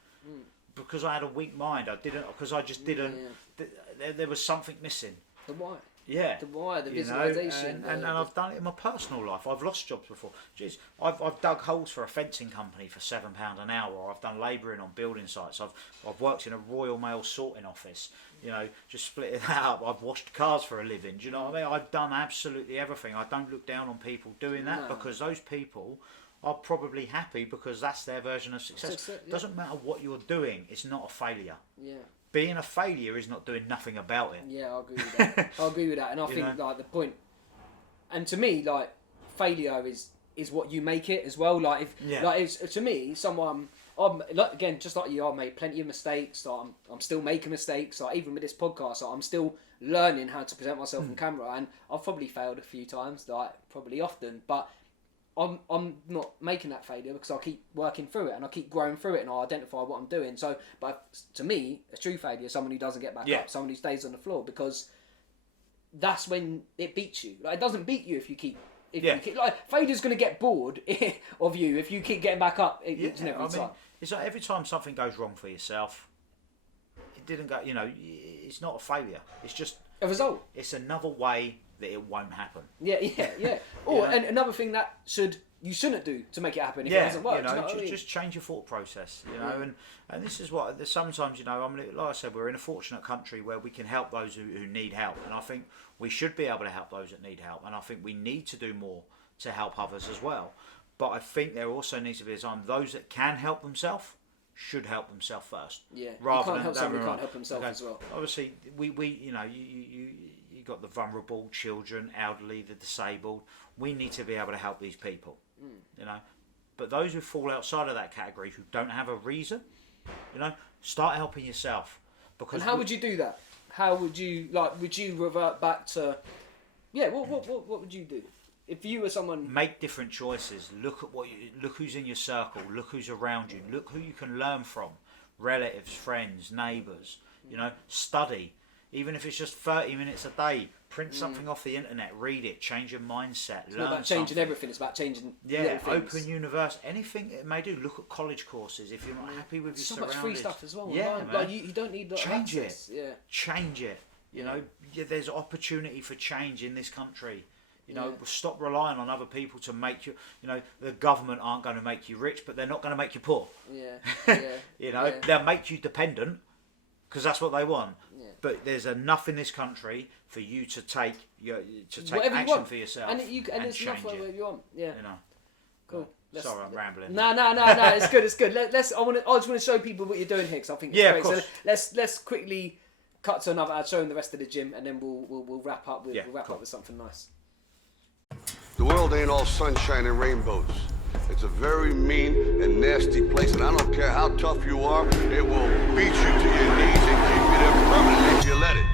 Because I had a weak mind. I just didn't. There was something missing. The why? Yeah. The why, the visualization. And I've done it in my personal life. I've lost jobs before. Jeez, I've dug holes for a fencing company for £7 an hour. Or I've done labouring on building sites. I've worked in a Royal Mail sorting office. You know, just splitting that up. I've washed cars for a living. Do you know what I mean? I've done absolutely everything. I don't look down on people doing that, because those people are probably happy because that's their version of success. Doesn't matter what you're doing. It's not a failure. Yeah. Being a failure is not doing nothing about it. Yeah, I agree with that. I agree with that, and I think like the point, and to me, like, failure is what you make it as well. Like, to me, someone, again, just like you, I've made plenty of mistakes. Like, I'm still making mistakes. Like, even with this podcast, like, I'm still learning how to present myself on camera, and I've probably failed a few times, like probably often, but I'm not making that failure because I keep working through it and I keep growing through it and I identify what I'm doing. So, but to me, a true failure is someone who doesn't get back up, someone who stays on the floor, because that's when it beats you. Like, it doesn't beat you if you keep. You keep, like, failure's going to get bored of you if you keep getting back up. It's like every time something goes wrong for yourself, it didn't go. You know, it's not a failure. It's just a result. It's another way that it won't happen. Yeah. And another thing that you shouldn't do to make it happen if it doesn't work. You know, what I mean? just change your thought process. You know, and this is what sometimes, you know, I mean, like I said, we're in a fortunate country where we can help those who need help, and I think we should be able to help those that need help, and I think we need to do more to help others as well. But I think there also needs to be a time those that can help themselves should help themselves first. Yeah, rather you can't than help someone who can't help himself as well. Obviously, we you know, you got the vulnerable, children, elderly, the disabled. We need to be able to help these people, you know. But those who fall outside of that category, who don't have a reason, you know, start helping yourself. Because and how would you do that? How would you, like? Would you revert back to? Yeah. What would you do if you were someone? Make different choices. Look at look who's in your circle. Look who's around you. Look who you can learn from. Relatives, friends, neighbours. You know, study. Even if it's just 30 minutes a day, print something off the internet, read it, change your mindset, it's not about changing everything, it's about changing little things. Open universe, anything it may do. Look at college courses if you're not happy with your surroundings. So much free stuff as well. Yeah, man. Like, you don't need that. Change access. it. Yeah. Change it. You know, there's opportunity for change in this country. You know, stop relying on other people to make you. You know, the government aren't going to make you rich, but they're not going to make you poor. You know, they'll make you dependent because that's what they want. But there's enough in this country for you to take action for yourself and it's enough whatever you want. You know. Cool. Sorry, I'm rambling. No. It's good. It's good. I just want to show people what you're doing here because I think it's great. Of course. So let's quickly cut to another ad, show them the rest of the gym, and then we'll wrap up. We'll wrap up with something nice. The world ain't all sunshine and rainbows. It's a very mean and nasty place, and I don't care how tough you are, it will beat you to your knees and keep you there permanently if you let it.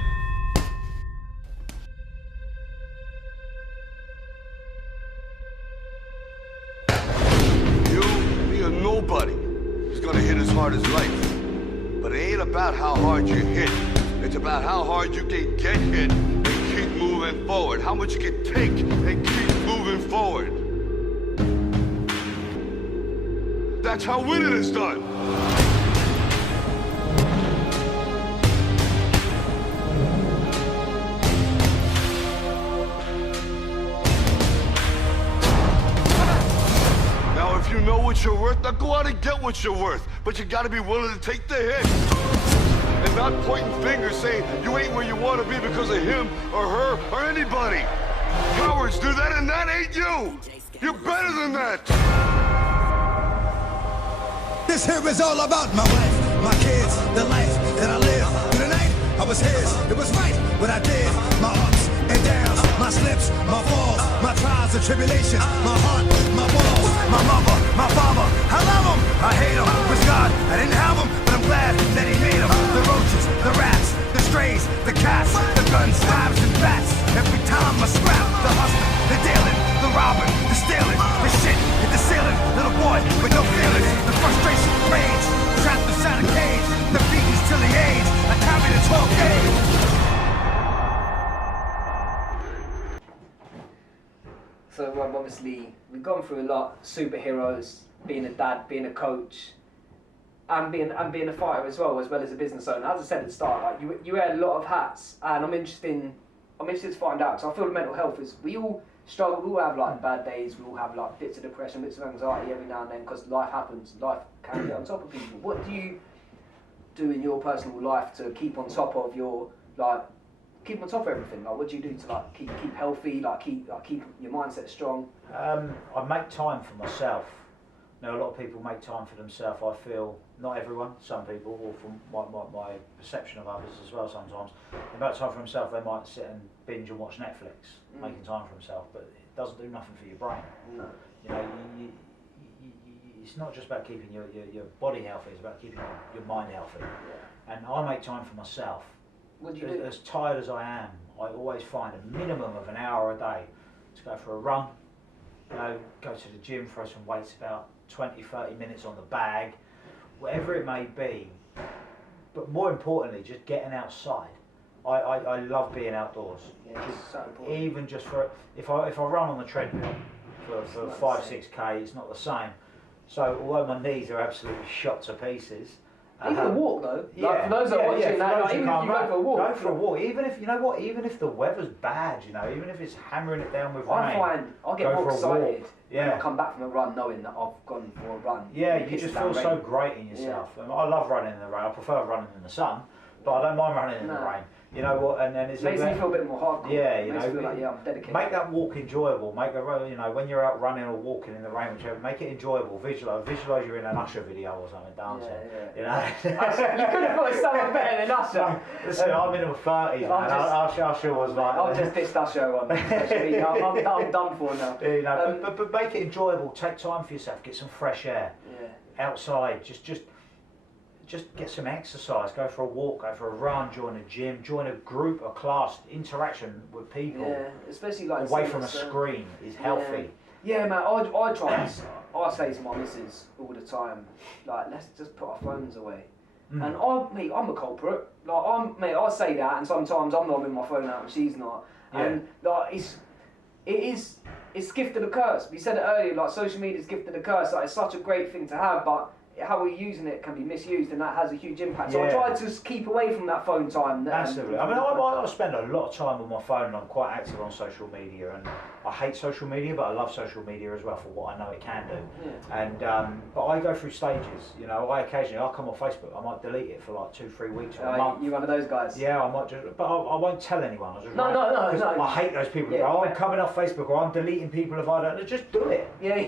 You, me, or nobody is gonna hit as hard as life. But it ain't about how hard you hit. It's about how hard you can get hit and keep moving forward. How much you can take and keep moving forward. That's how winning is done. Now, if you know what you're worth, now go out and get what you're worth. But you gotta be willing to take the hit. And not pointing fingers saying you ain't where you want to be because of him or her or anybody. Cowards do that, and that ain't you. You're better than that. This here is all about my wife, my kids, the life that I live. Through the night, I was his. It was right what I did. My ups and downs, my slips, my falls, my trials and tribulations, my heart, my walls, my mother, my father. I love them, I hate them. Was God, I didn't have them, but I'm glad that he made them. The roaches, the rats, the strays, the cats, the guns, knives, and bats. Every time I scrap, the hustling, the dealing, the robbing, the stealing, the shit hit the ceiling. Little boy with no feelings, the frustration, rage, trapped inside a cage. The beatings till the age, I carry the 12 gauge. So obviously we've gone through a lot. Superheroes, being a dad, being a coach, and being a fighter as well as a business owner. As I said at the start, like you wear a lot of hats, and I'm interested to find out. So I feel mental health is, we all struggle. We all have like bad days. We all have like bits of depression, bits of anxiety every now and then because life happens. Life can get on top of people. What do you do in your personal life to keep on top of your keep on top of everything? Like, what do you do to like keep healthy, keep your mindset strong? I make time for myself. Now, a lot of people make time for themselves. I feel, not everyone, some people, or from my perception of others as well sometimes, they make time for themselves. They might sit and binge and watch Netflix, making time for themselves, but it doesn't do nothing for your brain. No. You know, it's not just about keeping your body healthy, it's about keeping your mind healthy. Yeah. And I make time for myself. What do you do? As tired as I am, I always find a minimum of an hour a day to go for a run, you know, go to the gym, throw some weights about 20-30 minutes on the bag, whatever it may be. But more importantly, just getting outside. I love being outdoors. Yeah, it's so important. Even just for, if I run on the treadmill for 5-6k, it's not the same. So although my knees are absolutely shot to pieces, even a walk though. Yeah, for those that are watching that, even if you go for a walk. Go for a walk. Even if, you know what, even if the weather's bad, you know, even if it's hammering it down with rain. I get more excited when I Yeah. come back from a run knowing that I've gone for a run. Yeah, you just feel so great in yourself. Yeah. And I love running in the rain. I prefer running in the sun, but I don't mind running in the rain. You know what? And then it makes me feel a bit more hardcore. Yeah, you makes know, me feel like, I'm dedicated. make that walk enjoyable. You know, when you're out running or walking in the rain, whichever, make it enjoyable. Visualize you're in an Usher video or something, dancing. Yeah. You know. You could have thought someone better than Usher. Listen, I'm in my 30s, man. Usher was like. I've just dissed Usher on. I'm done for now. You know, but make it enjoyable. Take time for yourself. Get some fresh air. Yeah. Outside, just get some exercise, go for a walk, go for a run, join a gym, join a group, a class, interaction with people. Yeah, especially like away from a screen is healthy. Yeah, man, I try. I say to my missus all the time, like, let's just put our phones away. And I'm a culprit. Like, I say that, and sometimes I'm not with my phone out and she's not. And like, it's gift of the curse. We said it earlier, like social media's gift of the curse. Like, it's such a great thing to have, but how we're using it can be misused, and that has a huge impact. So I try to just keep away from that phone time. Massively. I mean, I spend a lot of time on my phone, and I'm quite active on social media, and I hate social media, but I love social media as well for what I know it can do. Yeah. And but I go through stages. You know, I'll come on Facebook. I might delete it for like 2-3 weeks or a month. You're one of those guys. Yeah, I might just, but I won't tell anyone. No. I hate those people who go, I'm coming off Facebook, or I'm deleting people if I don't. Just do it. Yeah.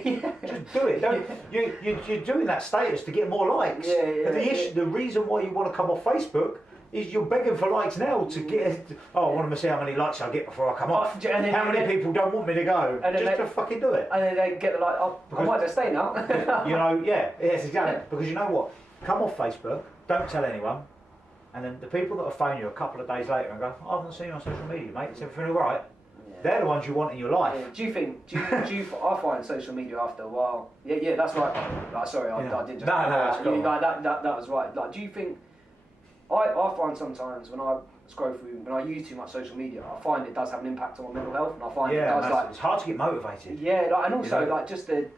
Just do it. Don't, you're doing that status to get more likes. The reason why you want to come off Facebook is you're begging for likes now to get. Oh, I want to see how many likes I get before I come off. How many people don't want me to go? Just to fucking do it. And then they get the like, oh, I might just stay now. You know, yes, exactly. Because you know what? Come off Facebook, don't tell anyone, and then the people that will phone you a couple of days later and go, I haven't seen you on social media, mate. Is everything all right? They're the ones you want in your life. Yeah. Do you I find social media after a while. Yeah, that's right. Like, sorry, I didn't just. No, that's cool. Like, that was right. Like, do you think? I find sometimes when I scroll through, when I use too much social media, I find it does have an impact on my mental health, and I find it does like. It's hard to get motivated. Yeah, like, and also like just the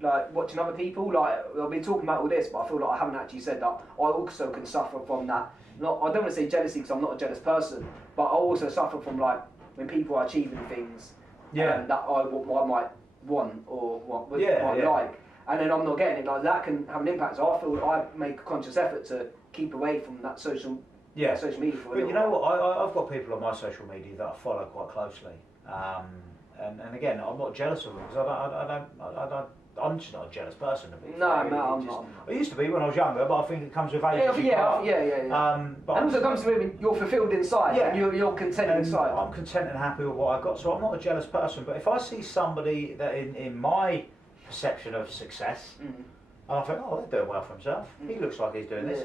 like watching other people. Like, I've been talking about all this, but I feel like I haven't actually said that I also can suffer from that. I don't want to say jealousy because I'm not a jealous person, but I also suffer from like when people are achieving things that I might want or might like, and then I'm not getting it. Like, that can have an impact. So I feel I make a conscious effort to keep away from that social media. For but you know what? I've got people on my social media that I follow quite closely, and again, I'm not jealous of them because I'm just not a jealous person. I'm not. I used to be when I was younger, but I think it comes with age. But and also it comes with you're fulfilled inside. Yeah. And you're content inside. I'm content and happy with what I got, so I'm not a jealous person. But if I see somebody that in my perception of success, and I think, oh, they're doing well for himself. He looks like he's doing this.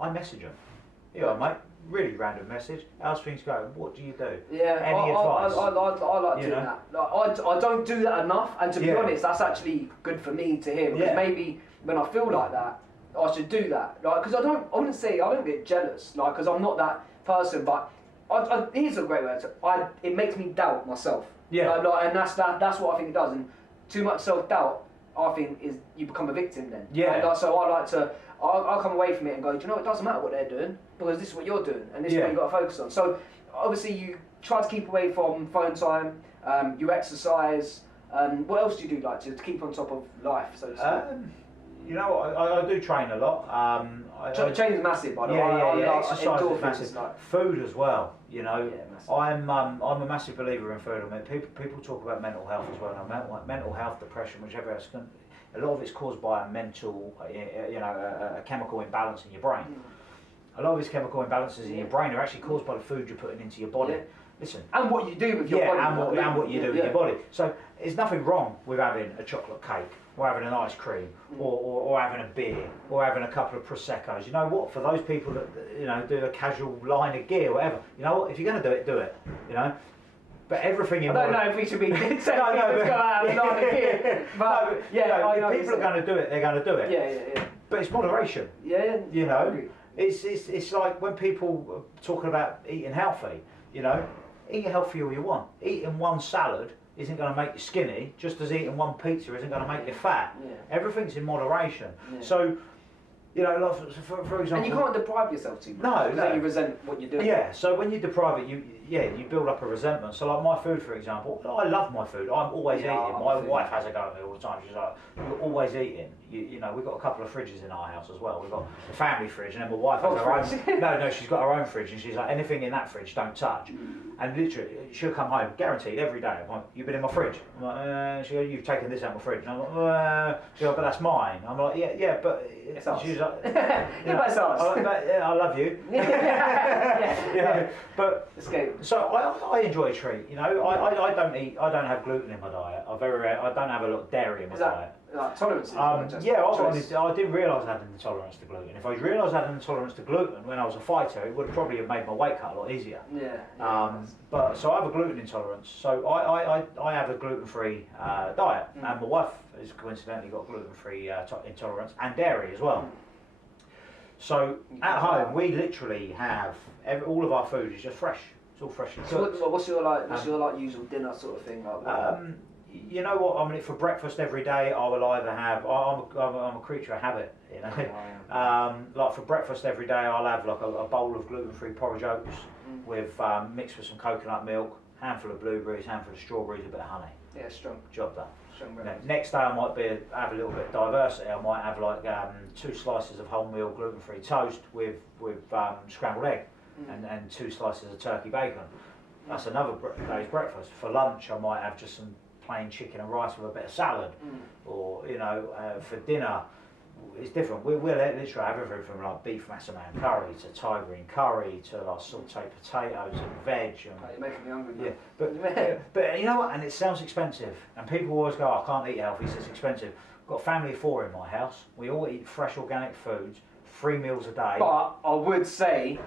I message him. Yeah, mate. Really random message. How's things going? What do you do? Yeah, Any advice? I like doing that. Like, I don't do that enough, and to be honest, that's actually good for me to hear, because maybe when I feel like that, I should do that. Like, because I don't get jealous, like, because I'm not that person. But here's a great word. It makes me doubt myself. Yeah. And that's what I think it does. And too much self-doubt, I think, is you become a victim then. Yeah. And so I like to. I'll come away from it and go, do you know, it doesn't matter what they're doing, because this is what you're doing, and this is what you've got to focus on. So, obviously, you try to keep away from phone time, you exercise, what else do you do, like, to keep on top of life, so to speak? You know, I do train a lot. Training's massive, by the way. Exercise is massive. Like, food as well, you know. Yeah, I'm a massive believer in food. I mean, people talk about mental health as well. Now, mental health, depression, whichever else can... A lot of it's caused by a mental, a chemical imbalance in your brain. A lot of these chemical imbalances in your brain are actually caused by the food you're putting into your body. Listen. And what you do with your body. And what you do with your body. So there's nothing wrong with having a chocolate cake, or having an ice cream, or having a beer, or having a couple of Prosecco's. You know what? For those people that do a casual line of gear, or whatever, you know what? If you're going to do it, do it. You know. But everything in... I don't know if we should be saying go out and line of gear. But if people are going to do it, they're going to do it. Yeah. But it's moderation. Yeah. You know, it's like when people are talking about eating healthy. You know, eat healthy all you want. Eating one salad isn't going to make you skinny, just as eating one pizza isn't going to make you fat. Yeah. Everything's in moderation. Yeah. So, you know, like for example... And you can't deprive yourself too much. No. Then you resent what you're doing. Yeah, so when you deprive it, you build up a resentment. So like my food, for example, I love my food. I'm always eating. My wife has a go at me all the time. She's like, you're always eating. You know, we've got a couple of fridges in our house as well. We've got the family fridge, and then my wife has her own. No, she's got her own fridge, and she's like, anything in that fridge, don't touch. And literally, she'll come home, guaranteed, every day. I'm like, you've been in my fridge. I'm like, she goes, you've taken this out of my fridge. And I'm like, she goes, but that's mine. I'm like, yeah, but it's ours. She's like, but it's ours. I love you. Yeah. But escape. So I enjoy a treat. You know, I don't have gluten in my diet. I don't have a lot of dairy in my diet. Like tolerance? I didn't realise I had an intolerance to gluten. If I realised I had an intolerance to gluten when I was a fighter, it would probably have made my weight cut a lot easier. But so I have a gluten intolerance. So I have a gluten-free diet, and my wife has coincidentally got gluten-free intolerance and dairy as well. So at home we literally have all of our food is just fresh. It's all fresh. So what's your usual dinner sort of thing like? You know what? I mean, for breakfast every day, I will either have. I'm a creature of habit, you know. Like for breakfast every day, I'll have like a bowl of gluten-free porridge oats with mixed with some coconut milk, handful of blueberries, handful of strawberries, a bit of honey. Yeah, strong. Job done. Strong next day, I might have a little bit of diversity. I might have like 2 slices of wholemeal gluten-free toast with scrambled egg and 2 slices of turkey bacon. That's another day's breakfast. For lunch, I might have just some plain chicken and rice with a bit of salad, or you know, for dinner, it's different. We'll literally have everything from like beef massaman curry to Thai green curry to like sauteed potatoes and veg. And, you're making me hungry. Yeah, but you know what? And it sounds expensive, and people always go, "I can't eat healthy, it's expensive." I've got a family of 4 in my house. We all eat fresh organic foods, 3 meals a day. But I would say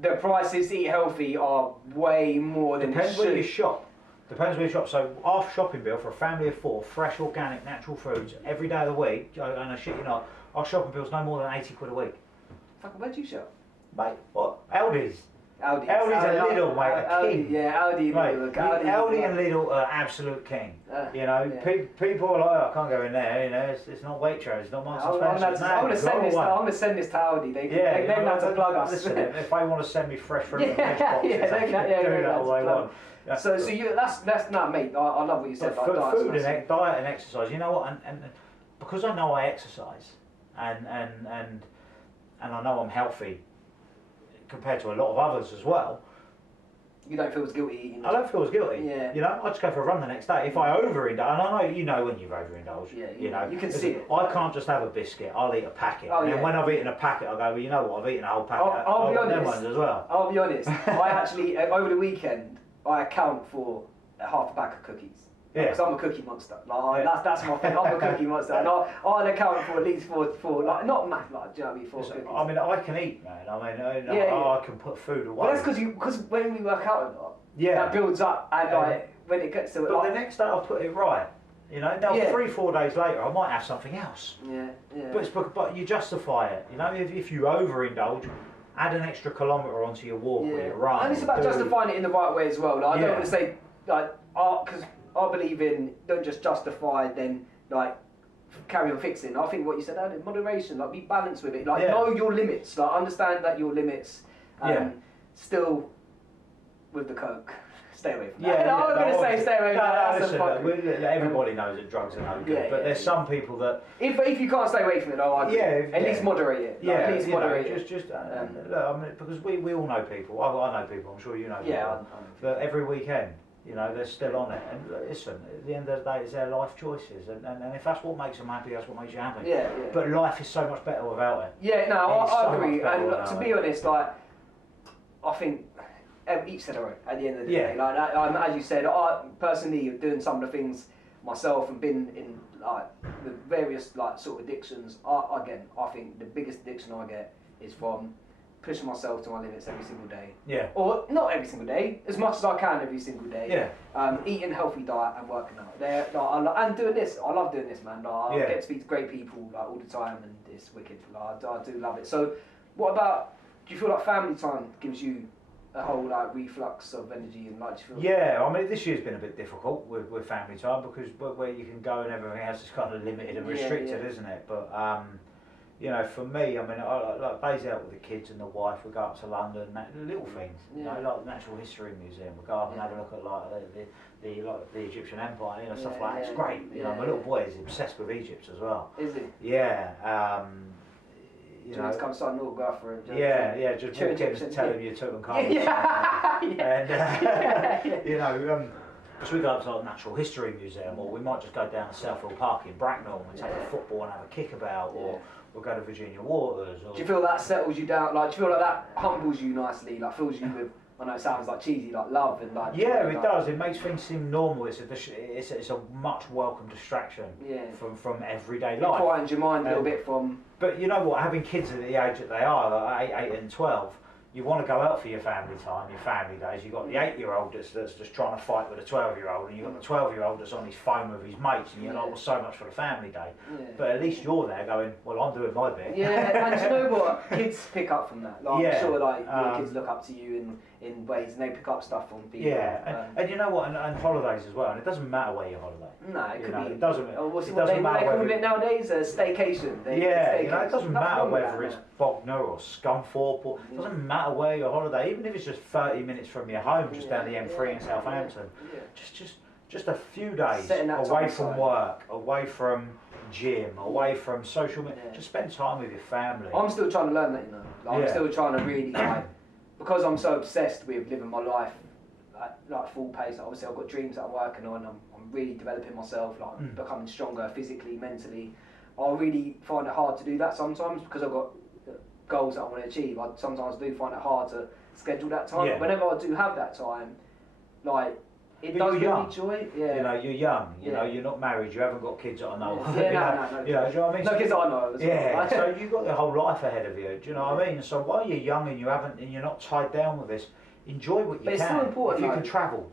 the prices to eat healthy are way more than Depends where you shop. Depends where you shop. So our shopping bill for a family of 4, fresh, organic, natural foods, every day of the week, and I shit you not, our shopping bill's no more than 80 quid a week. Fucking, where do you shop? Mate, what? Aldi's. Aldi's and Lidl, mate, a king. Yeah, Aldi, mate, Aldi and Lidl are absolute king. You know, people are like, oh, I can't go in there, you know, it's not Waitrose, it's not Marks and Spencer. I'm going to send this to Aldi. They don't have to plug us. Listen, if they want to send me fresh fruit and veg boxes, they can do that all they want. So you that's no, mate. I love what you said. Like food and diet and exercise. You know what? And because I know I exercise, and I know I'm healthy compared to a lot of others as well. You don't feel as guilty eating. I don't feel as guilty. Yeah. You know, I just go for a run the next day. If I overindulge, and I know you know when you've overindulged. Yeah. You know, you can see it. I can't just have a biscuit. I'll eat a packet. And then when I've eaten a packet, I go, well, you know what? I've eaten a whole packet. I'll be honest. Them ones as well. I'll be honest. I actually over the weekend I account for half a pack of cookies. Yeah. Because I'm a cookie monster. Like that's my thing. I'm a cookie monster, and I'll account for at least for like not math, like do you know what I mean? 4 cookies. I mean, I can eat, man. I mean, I can put food away. Well, that's because when we work out a lot, that builds up, and like when it gets to it. But the next day I'll put it right. You know, now 3-4 days later I might have something else. Yeah. But you justify it. You know, if you overindulge, add an extra kilometre onto your walk or your run. And it's about justifying it in the right way as well. Like, I don't want to say like because I believe in don't just justify, then like carry on fixing. I think what you said earlier, moderation, like be balanced with it. Like know your limits. Like understand that your limits. Still with the coke. Stay away from that. I'm going to say stay away from that. Everybody knows that drugs are no good, but there's some people that... If you can't stay away from it, at least moderate it. Like, at least moderate it. Look, I mean, because we all know people. I know people, I'm sure you know people. That every weekend, you know, they're still on it. And listen, at the end of the day, it's their life choices. And if that's what makes them happy, that's what makes you happy. But life is so much better without it. Yeah, no, I agree. And to be honest, like, I think... each to their own at the end of the day. Like as you said, I personally doing some of the things myself and been in like with various like sort of addictions. I think the biggest addiction I get is from pushing myself to my limits every single day. Yeah. Or not every single day, as much as I can every single day. Yeah. Eating a healthy diet and working out. And doing this. I love doing this, man. Like, I get to speak to great people like all the time, and it's wicked. Like, I do love it. So, what about? Do you feel like family time gives you a whole like reflux of energy and like? Do you feel? Yeah, I mean this year's been a bit difficult with family time because where you can go and everything else is kind of limited and restricted, isn't it? But you know, for me, I mean, I like days out with the kids and the wife. We go up to London, little things, you know, like the Natural History Museum. We go up and have a look at like the Egyptian Empire, you know, stuff like that. It's great. You know, my little boy is obsessed with Egypt as well. Is he? Yeah. You know, to come sign an autograph for him. Just walk in and tell him you took them cards. You know, because we go up to the Natural History Museum, or we might just go down to Southfield Park in Bracknell and take a football and have a kickabout, or we'll go to Virginia Waters. Or... Do you feel that settles you down? Like, do you feel like that humbles you nicely? Like, fills you with, I know it sounds like cheesy, like love and like. Yeah, it does. It makes things seem normal. It's a much welcome distraction from everyday life. It quietens your mind a little bit from. But you know what? Having kids at the age that they are, like 8 and 12, you want to go out for your family time, your family days. You've got the 8-year-old that's just trying to fight with a 12-year-old, and you've got the 12-year-old that's on his phone with his mates, and you're like, well, so much for the family day. But at least you're there going, well, I'm doing my bit. Yeah, and you know what? Kids pick up from that. Like, I'm sure like your kids look up to you in ways, and they pick up stuff from people. Yeah, and you know what, and holidays as well, and it doesn't matter where you holiday. No, it could be. It doesn't. What's it what doesn't matter they call whether it nowadays? A staycation. Yeah, staycation. it doesn't matter whether it's Bognor or Scunthorpe, or it doesn't matter where your holiday, even if it's just 30 minutes from your home, just down the M3 in Southampton. Just a few days away from work, away from gym, away from social media. Just spend time with your family. I'm still trying to learn that, you know. Like, I'm still trying to really, like, because I'm so obsessed with living my life like full pace. Like, obviously, I've got dreams that I'm working on. I'm really developing myself, like becoming stronger physically, mentally. I really find it hard to do that sometimes because I've got goals that I want to achieve. I sometimes do find it hard to schedule that time. But whenever I do have that time, like, it does bring me joy. Yeah. You know, you're young. You know, you're not married. You haven't got kids that I know. No. You know, do you know what I mean? No kids that I know of. Yeah. So you've got the whole life ahead of you. Do you know what I mean? So while you're young and you're not tied down with this, enjoy what you can. It's still important. If you can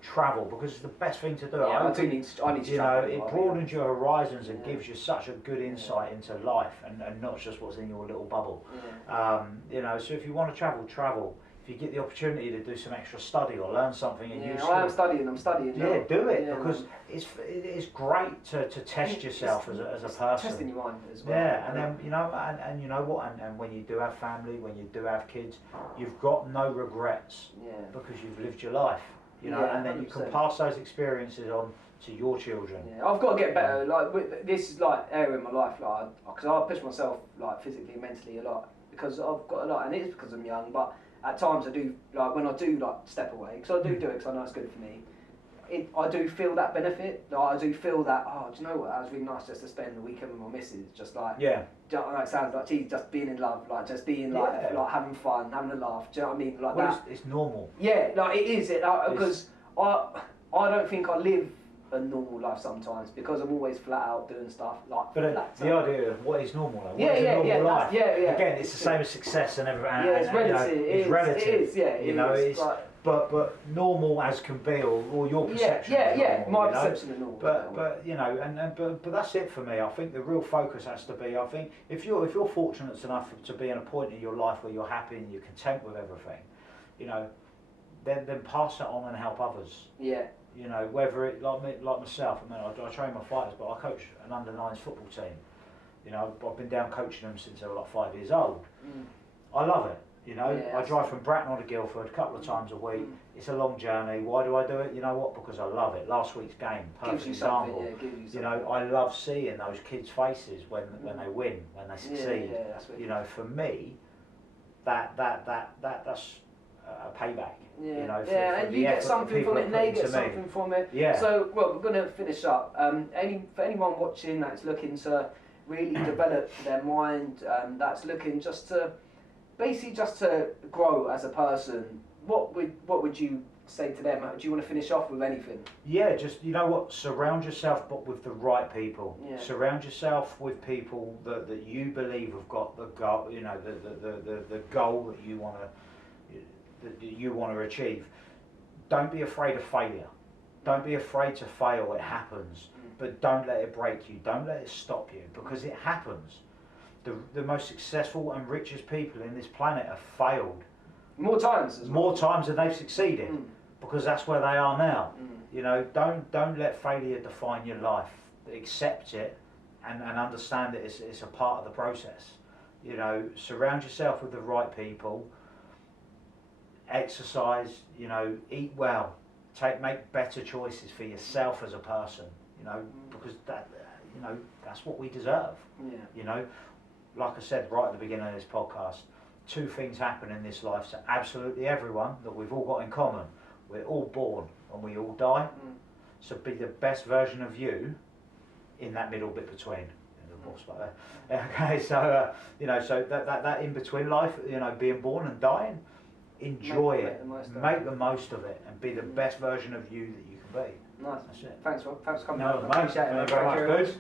travel because it's the best thing to do. Yeah, I need to travel. You know, it broadens your horizons and gives you such a good insight into life and not just what's in your little bubble. You know, so if you want to travel. If you get the opportunity to do some extra study or learn something and I'm studying. Yeah, do it because it's great to test yourself as a person. Testing your mind as well. Yeah, and then you know, and you know what, and when you do have family, when you do have kids, you've got no regrets because you've lived your life. You know, and then 100%. You can pass those experiences on to your children. Yeah, I've got to get better. Like this is like area in my life, like because I push myself like physically, and mentally a lot because I've got a lot, and it is because I'm young, but. At times I do, like when I do like step away, because I do it because I know it's good for me, I do feel that benefit. Like, I do feel that, do you know what, that was really nice just to spend the weekend with my missus, just like, I know it sounds like cheesy, just being in love, like just being like having fun, having a laugh, do you know what I mean? Like that. It's normal. Yeah, like it is, because I don't think I live a normal life sometimes because I'm always flat out doing stuff like. But the idea of what is normal, like, what is a normal life? Again, it's the same as success and everything. It's relative. You know, it's relative. It is. Yeah. You know, it's but normal as can be, or your perception. My perception of normal. But you know, but that's it for me. I think the real focus has to be. I think if you're fortunate enough to be in a point in your life where you're happy and you're content with everything, you know, then pass it on and help others. Yeah. You know, whether it like myself, I mean, I train my fighters, but I coach an under-9s football team. You know, I've been down coaching them since they were like 5 years old. I love it. You know, I drive from Bracknell to Guildford a couple of times a week. It's a long journey. Why do I do it? You know what? Because I love it. Last week's game, perfect example. You know, I love seeing those kids' faces when they win, when they succeed. You know, for me, that's a payback. You know, and you get something from it, and they get something from it. So, well, we're going to finish up. For anyone watching that's looking to really develop their mind, that's looking just to grow as a person, what would you say to them? Do you want to finish off with anything? Yeah, just, you know what, surround yourself but with the right people. Surround yourself with people that you believe have got the goal, you know, the goal that you want to achieve. Don't be afraid of failure. Don't be afraid to fail. It happens, but don't let it break you. Don't let it stop you, because it happens. The most successful and richest people in this planet have failed more times than they've succeeded, because that's where they are now. You know, don't let failure define your life. Accept it and understand that it's a part of the process. You know, surround yourself with the right people. Exercise, you know, eat well, make better choices for yourself as a person, you know, because that's what we deserve. You know, like I said right at the beginning of this podcast, 2 things happen in this life to absolutely everyone that we've all got in common. We're all born and we all die. So be the best version of you in that middle bit between. Like that. Okay, so you know, so that in between life, you know, being born and dying. Enjoy it, make the most of it, and be the best version of you that you can be. Nice. That's it. Thanks for coming. No, mate. Appreciate it. Thank you very much. Good.